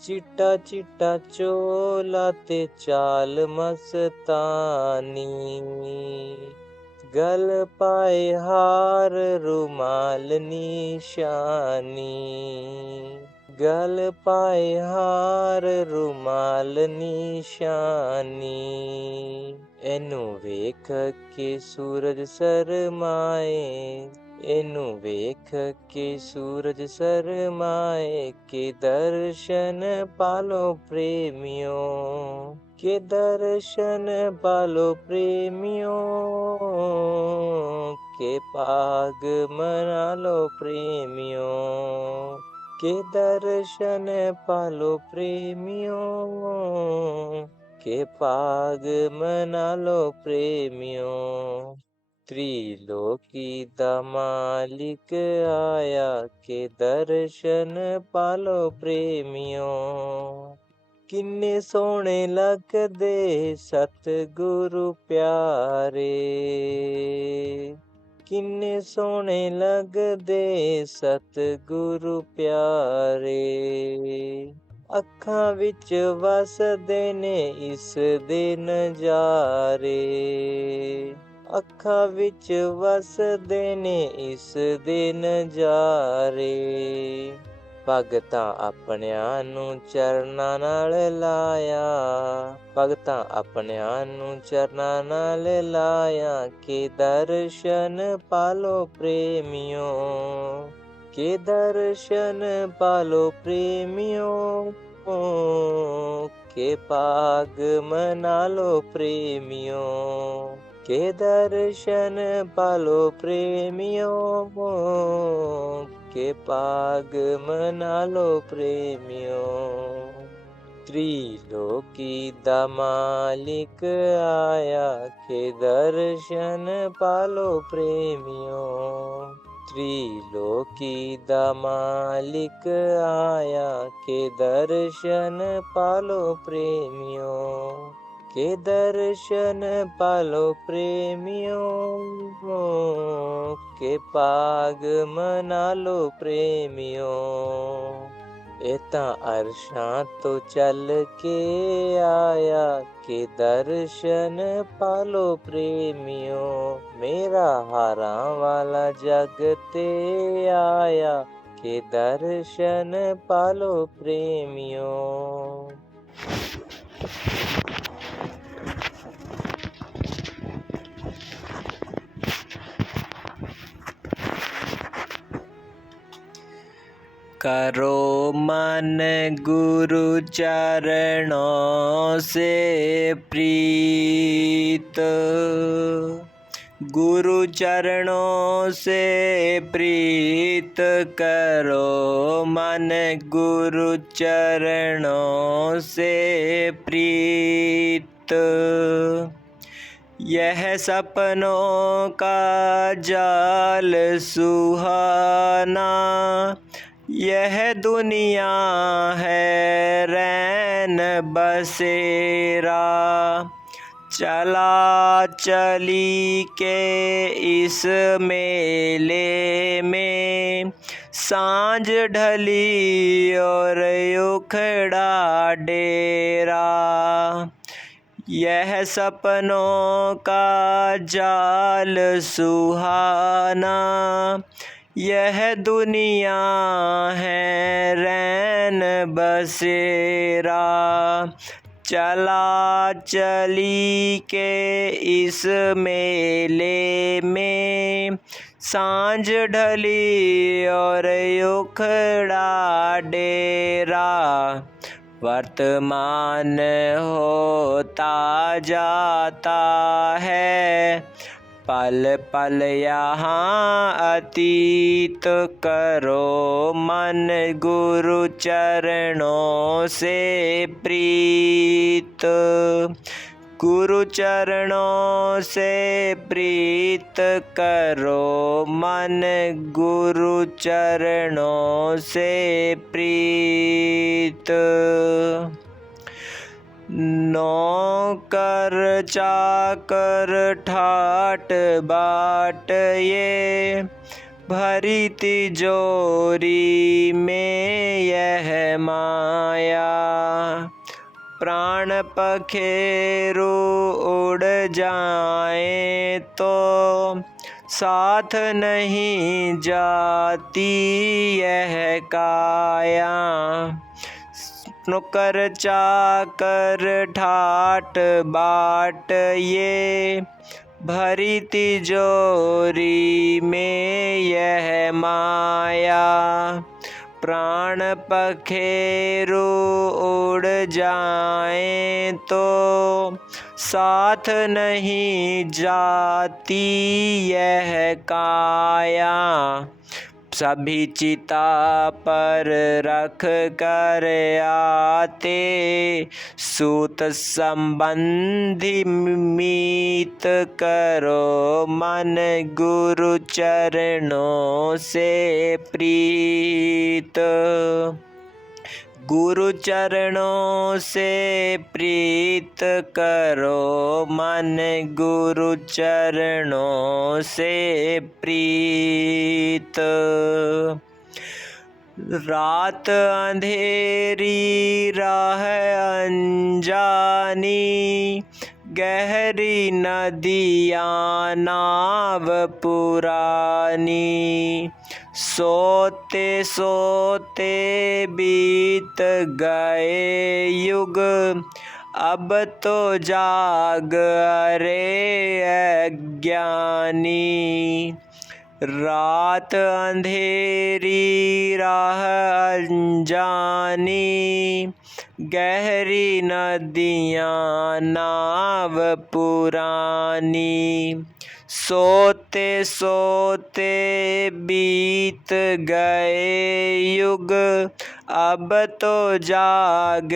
चिट्टा चिट्टा चोला ते चाल मस्तानी। गल पाए हार रुमाल निशानी, गल पाए हार रुमाल निशानी। एनू वेख के सूरज शरमाए, एनू वेख के सूरज शरमाए। के दर्शन पालो प्रेमियों, के दर्शन पालो प्रेमियों। के पाग मना लो प्रेमियों। के दर्शन पालो प्रेमियों, के पाग मना लो प्रेमियों। त्रिलोकी दा मालिक आया, के दर्शन पालो प्रेमियों। किन्ने सोहने लगदे सतगुरु प्यारे, किन्ने सोहने लगदे सतगुरु प्यारे। अखां विच वसदे ने इस दे नजारे, अखां विच वसदे ने इस दे नजारे। ਭਗਤਾਂ ਆਪਣਿਆਂ ਨੂੰ ਚਰਨਾਂ ਨਾਲ ਲਾਇਆ, ਭਗਤਾਂ ਆਪਣਿਆਂ ਨੂੰ ਚਰਨਾਂ ਨਾਲ ਲਾਇਆ, ਕੇ ਦਰਸ਼ਨ ਪਾਲੋ ਪ੍ਰੇਮਿਓ, ਕੇ ਦਰਸ਼ਨ ਪਾਲੋ ਪ੍ਰੇਮਿਓ, के पाग मना लो प्रेमियों, के दर्शन पालो प्रेमियों, के पाग मना लो प्रेमियों। त्रिलोकी दा मालिक आया, के दर्शन पालो प्रेमियों, त्रिलोकी दा मालिक आया, के दर्शन पालो प्रेमियों, के दर्शन पालो प्रेमियों, के पाग मना लो प्रेमियों। ਇਹ ਤਾਂ ਅਰਸ਼ਾਂ ਤੋਂ ਚੱਲ ਕੇ ਆਇਆ, ਕੇ ਦਰਸ਼ਨ ਪਾਲੋ ਪ੍ਰੇਮਿਓ, ਮੇਰਾ ਹਾਰਾਂ ਵਾਲਾ ਜਗ ਤੇ ਆਇਆ, ਕੇ ਦਰਸ਼ਨ ਪਾਲੋ ਪ੍ਰੇਮਿਓ। करो मन गुरु चरणों से प्रीत, गुरु चरणों से प्रीत करो मन, गुरु चरणों से प्रीत। यह सपनों का जाल सुहाना, यह दुनिया है रैन बसेरा, चला चली के इस मेले में, सांझ ढली और उखड़ा डेरा। यह सपनों का जाल सुहाना, यह दुनिया है रैन बसेरा, चला चली के इस मेले में, सांझ ढली और उखड़ा डेरा। वर्तमान होता जाता है, पल पल यहाँ अतीत करो मन, गुरु चरणों से प्रीत, गुरु चरणों से प्रीत करो मन, गुरु चरणों से प्रीत। नौकर चाकर ठाट बाट ये, भरी तिजोरी में यह माया, प्राण पखेरु उड़ जाए तो साथ नहीं जाती यह काया। नौकर चाकर ठाट बाट ये, भरी तिजोरी में यह माया, प्राण पखेरु उड़ जाए तो साथ नहीं जाती यह काया। सभी चिता पर रख कर आते सूत संबंधी मीत करो मन, गुरु चरणों से प्रीत, गुरु चरणों से प्रीत करो मन, गुरु चरणों से प्रीत। रात अंधेरी राह अनजानी, गहरी नदियाँ नाव पुरानी, सोते सोते बीत गए युग, अब तो जाग रे अज्ञानी। रात अंधेरी राह अनजानी, गहरी नदियाँ नाव पुरानी। सोते सोते बीत गए युग, अब तो जाग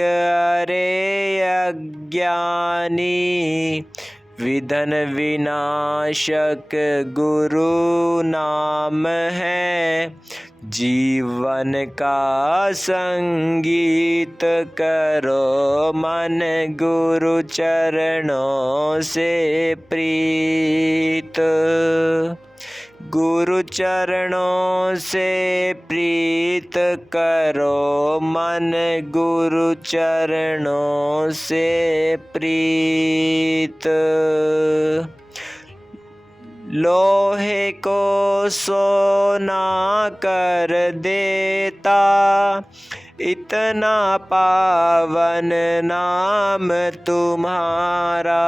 रे अज्ञानी। विधन विनाशक गुरु नाम है, जीवन का संगीत करो मन गुरु चरणों से प्रीत। गुरु चरणों से प्रीत करो मन गुरु चरणों से प्रीत। लोहे को सोना कर देता, इतना पावन नाम तुम्हारा।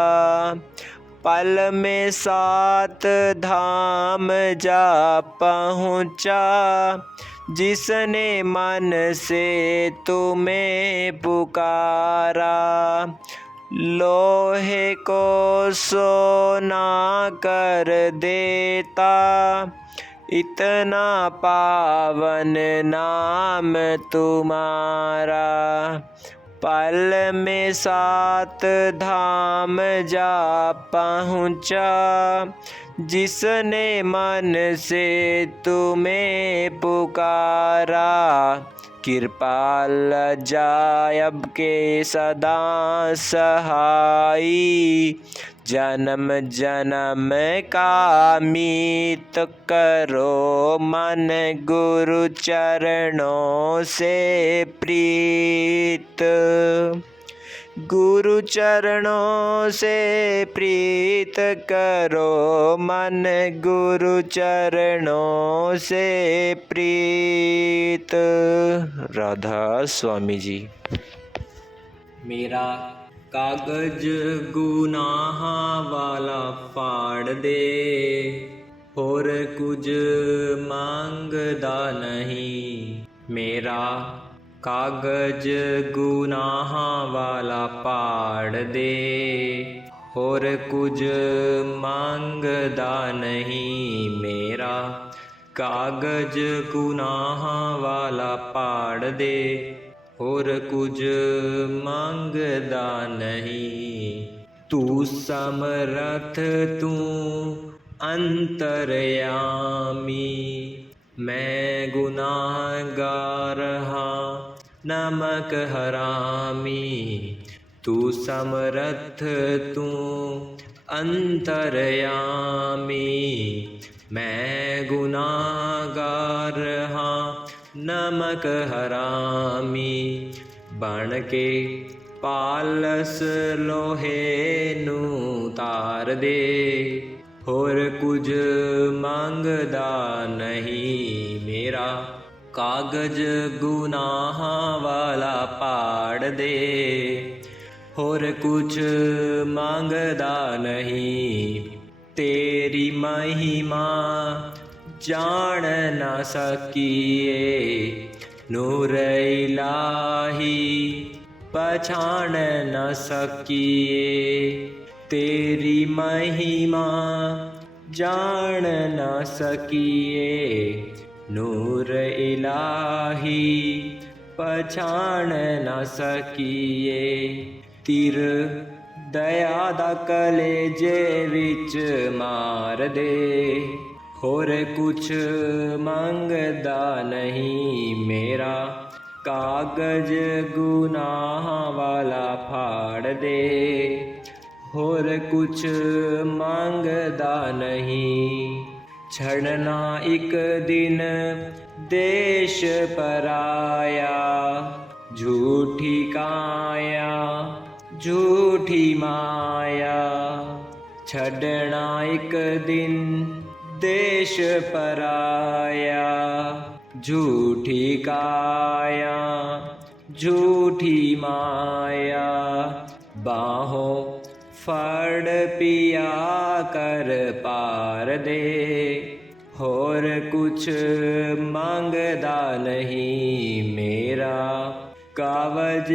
पल में 7 धाम जा पहुँचा, जिसने मन से तुम्हें पुकारा। लोहे को सोना कर देता, इतना पावन नाम तुम्हारा। पल में 7 धाम जा पहुँचा, जिसने मन से तुम्हें पुकारा। कृपाल जायब के सदा सहाई, जन्म जन्म का मीत करो मन गुरु चरणों से प्रीत। गुरु चरणों से प्रीत करो मन गुरु चरणों से प्रीत। राधा स्वामी जी। मेरा कागज गुनाह वाला फाड़ दे, होर कुछ मांगदा नहीं। मेरा कागज गुनाह वाला फाड़ दे, होर कुछ मांगदा नहीं। मेरा कागज गुनाह वाला फाड़ दे, और कुछ मांगदा नहीं। तू समर्थ तू अंतर्यामी, मैं गुनाहगार हाँ नमक हरामी। तू समर्थ तू अंतर्यामी, मैं गुनाहगार हाँ नमक हरामी। बन के पालस लोहे नू तार दे, होर कुछ मांगदा नहीं। मेरा कागज गुनाह वाला पाड़ दे, होर कुछ मांगदा नहीं। तेरी महिमा जान न सकिए, नूर इलाही पहचान न सकिए। तेरी महिमा जान न सकिए, नूर इलाही पहचान न सकिए। तिर दया दा कलेजे विच मार दे, होर कुछ मंगदा नहीं। मेरा कागज गुनाह वाला फाड़ दे, होर कुछ मांगदा नहीं। छड़ना एक दिन देश पराया, झूठी काया झूठी माया। छड़ना एक दिन देश पराया। झूठी काया झूठी माया, बाहों फड़ पिया कर पार दे। और कुछ मांगदा नहीं मेरा, कावज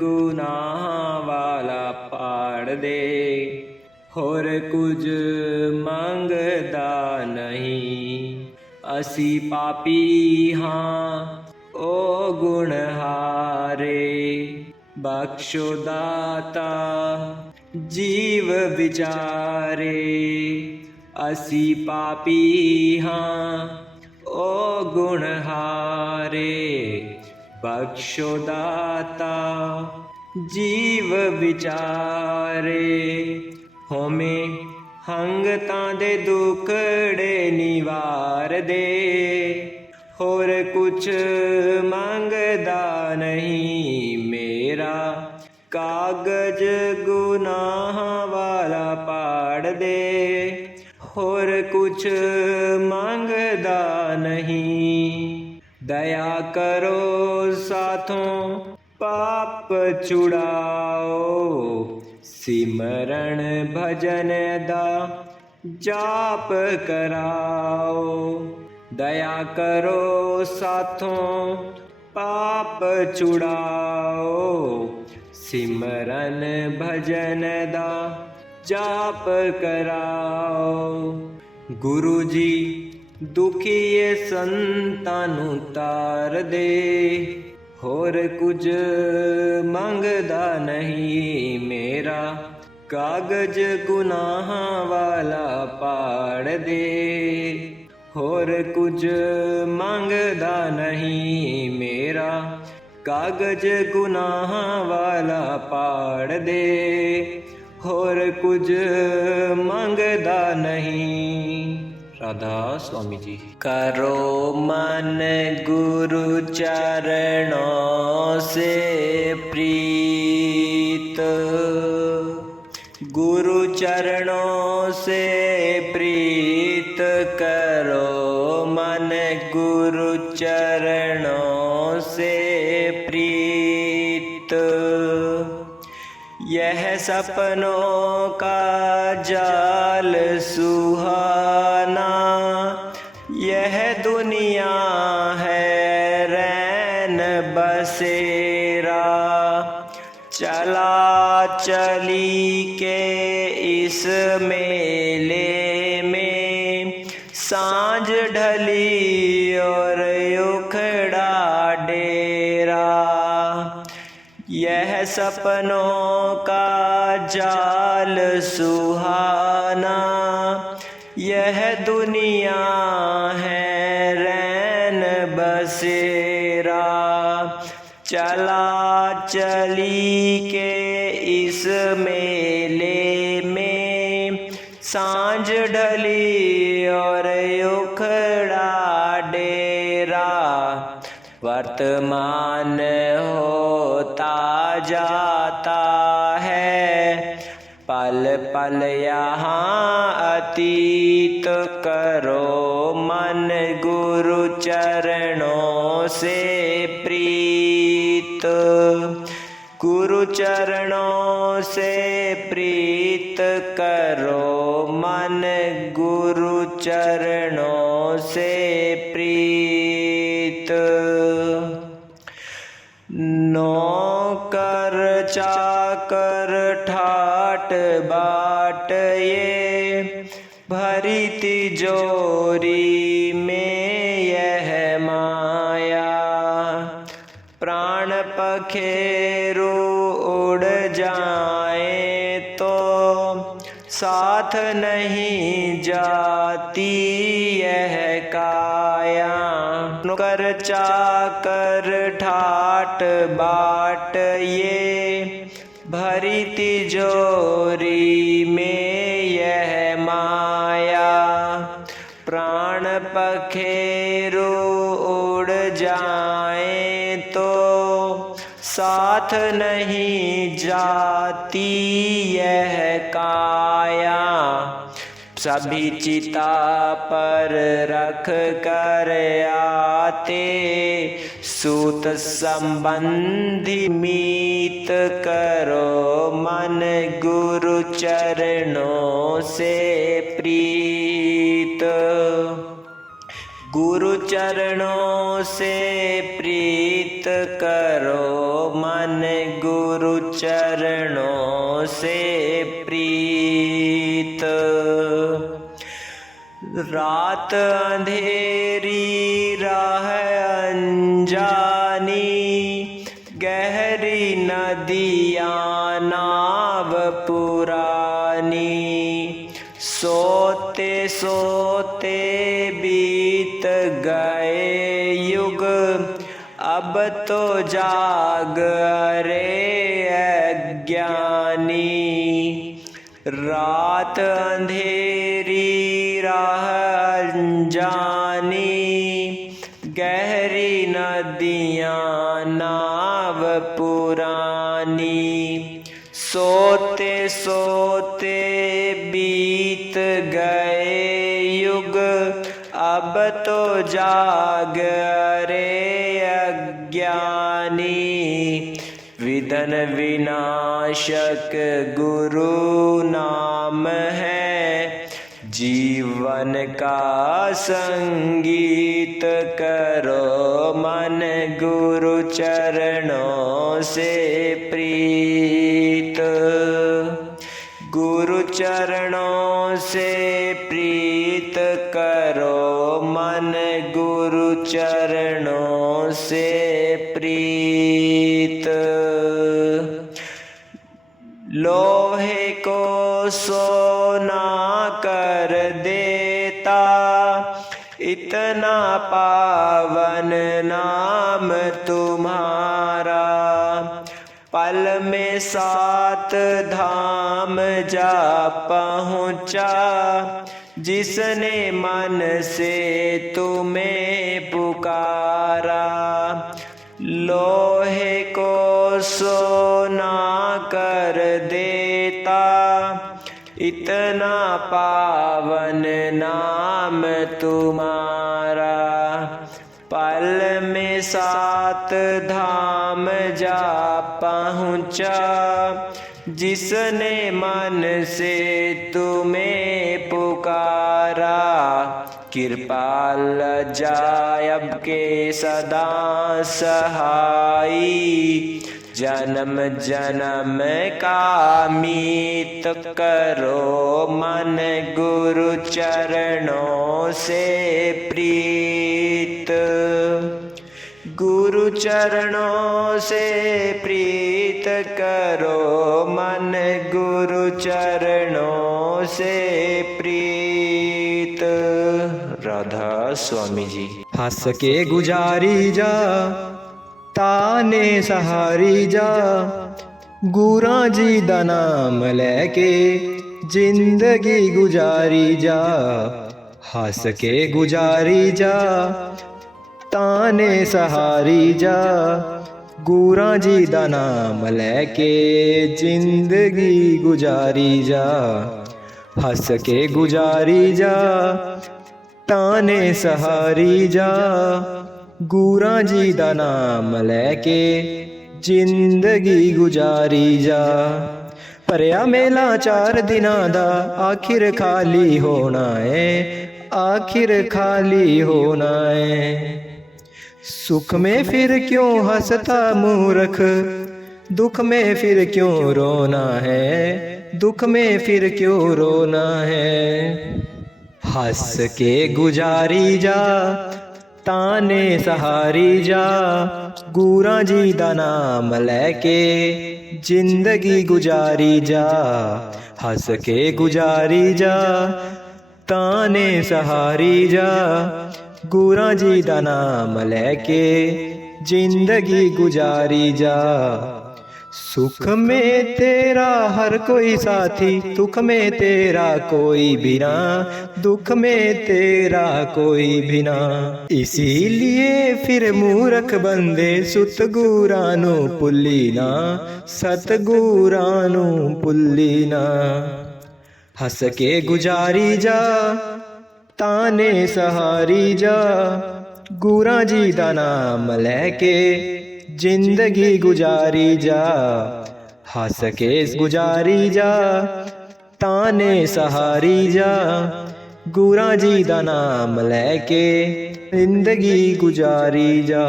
गुनाह वाला पाड़ दे। और कुछ मांगदा नहीं, असी पापी हाँ ओ गुणहारे। बख्शो दाता जीव विचारे, असी पापी हाँ ओ गुणहारे। बख्शो दाता जीव विचारे, होमें हंगतां दे दुखड़े निवार दे। और कुछ मांगदा नहीं मेरा, कागज गुनाह वाला पाड़ दे। और कुछ मांगदा नहीं, दया करो साथों पाप छुड़ाओ। सिमरण भजन दा जाप कराओ। दया करो साथों पाप छुड़ाओ। सिमरन भजन दा जाप कराओ। गुरु जी दुखिए संतां नूं तार दे। और कुछ मंगदा नहीं मेरा, कागज गुनाह वाला पाड़ दे। और कुछ मांगदा नहीं मेरा, कागज गुनाह वाला पाड़ दे। और कुछ मांगदा नहीं। राधा स्वामी जी। करो मन गुरु चरणों से प्रीत, गुरु चरणों से प्रीत करो मन गुरु चरणों से प्रीत। यह सपनों का जाल सुहाना, यह दुनिया है रैन बसेरा। चला चली के इस मेले में, सांझ ढली और उखड़ा डेरा। यह सपनों का जाल सुहाना, यह दुनिया है रैन बसेरा। चला चली के इस मेले में, सांझ ढली और उखड़ा डेरा। वर्तमान होता जाता है, पल पल यहाँ अतीत करो मन गुरु चरणों से प्रीत। गुरु चरणों से प्रीत करो मन गुरु चरणों से प्रीत। नौकर चाकर ठाट बाट ये, भरी तिजोरी में यह माया। प्राण पखेरु उड़ जाए तो साथ नहीं जाती यह काया। नौकर चाकर ठाट बाट ये, भरी तिजोरी में यह माया। प्राण पखेरु उड़ जाए तो साथ नहीं जाती यह काया। सभी चिता पर रख कर आते, सूत संबंधी मीत करो मन, गुरु चरणों से प्रीत। गुरु चरणों से प्रीत करो मन, गुरु चरणों से प्रीत। रात अंधेरी राह अनजानी, गहरी नदियाँ नाव पुरानी, सोते सोते बीत गए युग, अब तो जाग रे अज्ञानी। रात अंधेरी राह अनजानी, गहरी नदियाँ नाव पुरानी, सोते सोते बीत गए युग, अब तो जाग रे अज्ञानी। विधन विनाशक गुरु नाम है, जीवन का संगीत करो मन, गुरु चरणों से प्रीत। गुरु चरणों से प्रीत करो मन, गुरु चरणों से प्रीत। लोहे को सोना कर देता, इतना पावन नाम तुम्हारा, पल में 7 धाम जा पहुँचा, जिसने मन से तुम्हें पुकारा। लोहे को सोना कर देता, इतना पावन नाम तुम्हारा, पल में 7 धाम जा पहुँचा, जिसने मन से तुम्हें पुकारा। कृपाल जायब के सदा सहाई, जन्म जन्म का मीत करो मन, गुरु चरणों से प्रीत। गुरु चरणों से प्रीत करो मन, गुरु चरणों से प्रीत। राधा स्वामी जी। हंस के गुजारी जा, ताने सहारी जा, गुरा जी दा नाम लेके जिंदगी गुजारी जा। हंस के गुजारी जा, ताने सहारी जा, गुरा जी दा नाम लेके जिंदगी गुजारी जा। हंस के गुजारी जा, ताने सहारी जा, गुरा जी दा नाम लेके जिंदगी गुजारी जा। भरिया मेला 4 दिनां दा आखिर खाली होना है, आखिर खाली होना है। सुख में फिर क्यों हंसता मूर्ख, दुख में फिर क्यों रोना है, दुख में फिर क्यों रोना है। हंस के गुजारी जा, ताने सहारी जा, गुरा जी दा नाम लेके जिंदगी गुजारी जा। हंस के गुजारी जा, ताने सहारी जा, गुरा जी दा नाम लेके जिंदगी गुजारी जा। सुख में तेरा हर कोई साथी, दुख में तेरा कोई बिना, दुख में तेरा कोई बिना। इसीलिए फिर मूर्ख बंदे सतगुरानु पुल्ली ना, सतगुरानु पुल्ली ना। हंस के गुजारी जा ताने सहारी जा गुरा जी दा नाम लैके जिंदगी गुजारी जा हंस के गुजारी जा ताने सहारी जा गुरा जी दा नाम लैके जिंदगी गुजारी जा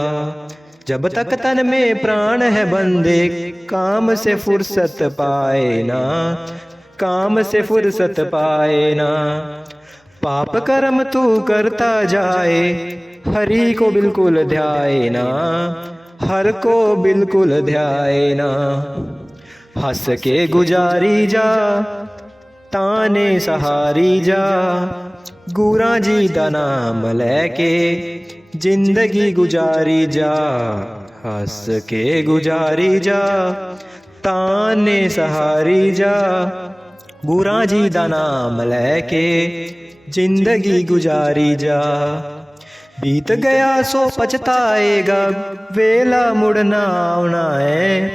जब तक तन में प्राण है बंदे काम से फुर्सत पाए ना काम से फुर्सत पाए ना पाप कर्म तू करता जाए हरि को बिल्कुल ध्याए ना हर को बिल्कुल ध्याए ना हंस के गुजारी जा ताने सहारी जा गुरा जी दा नाम लैके जिंदगी गुजारी जा हंस के गुजारी जा ताने सहारी जा गुरा जी दा नाम लैके जिंदगी गुजारी जा बीत गया सो पछताएगा वेला मुड़ना आना है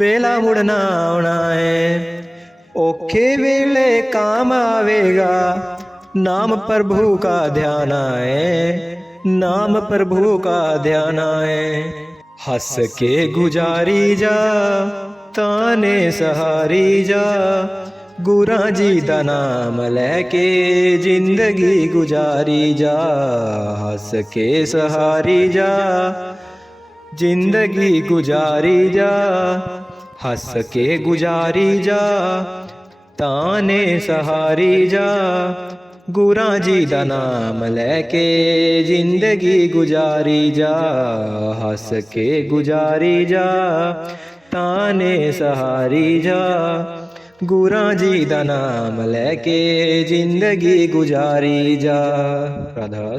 वेला मुड़ना आना है औखे वेले काम आवेगा नाम प्रभु का ध्यान आए नाम प्रभु का ध्यान आए हंस के गुजारी जा ताने सहारी जा गुरा जी दा नाम लैके जिंदगी गुजारी जा हंस के सहारी जा जिंदगी गुजारी जा हंस के गुजारी जा ताने सहारी जा गुरा जी दा नाम लैके जिंदगी गुजारी जा हंस के गुजारी जा ताने सहारी जा गुरा जी दा नाम लैके जिंदगी गुजारी जा। राधा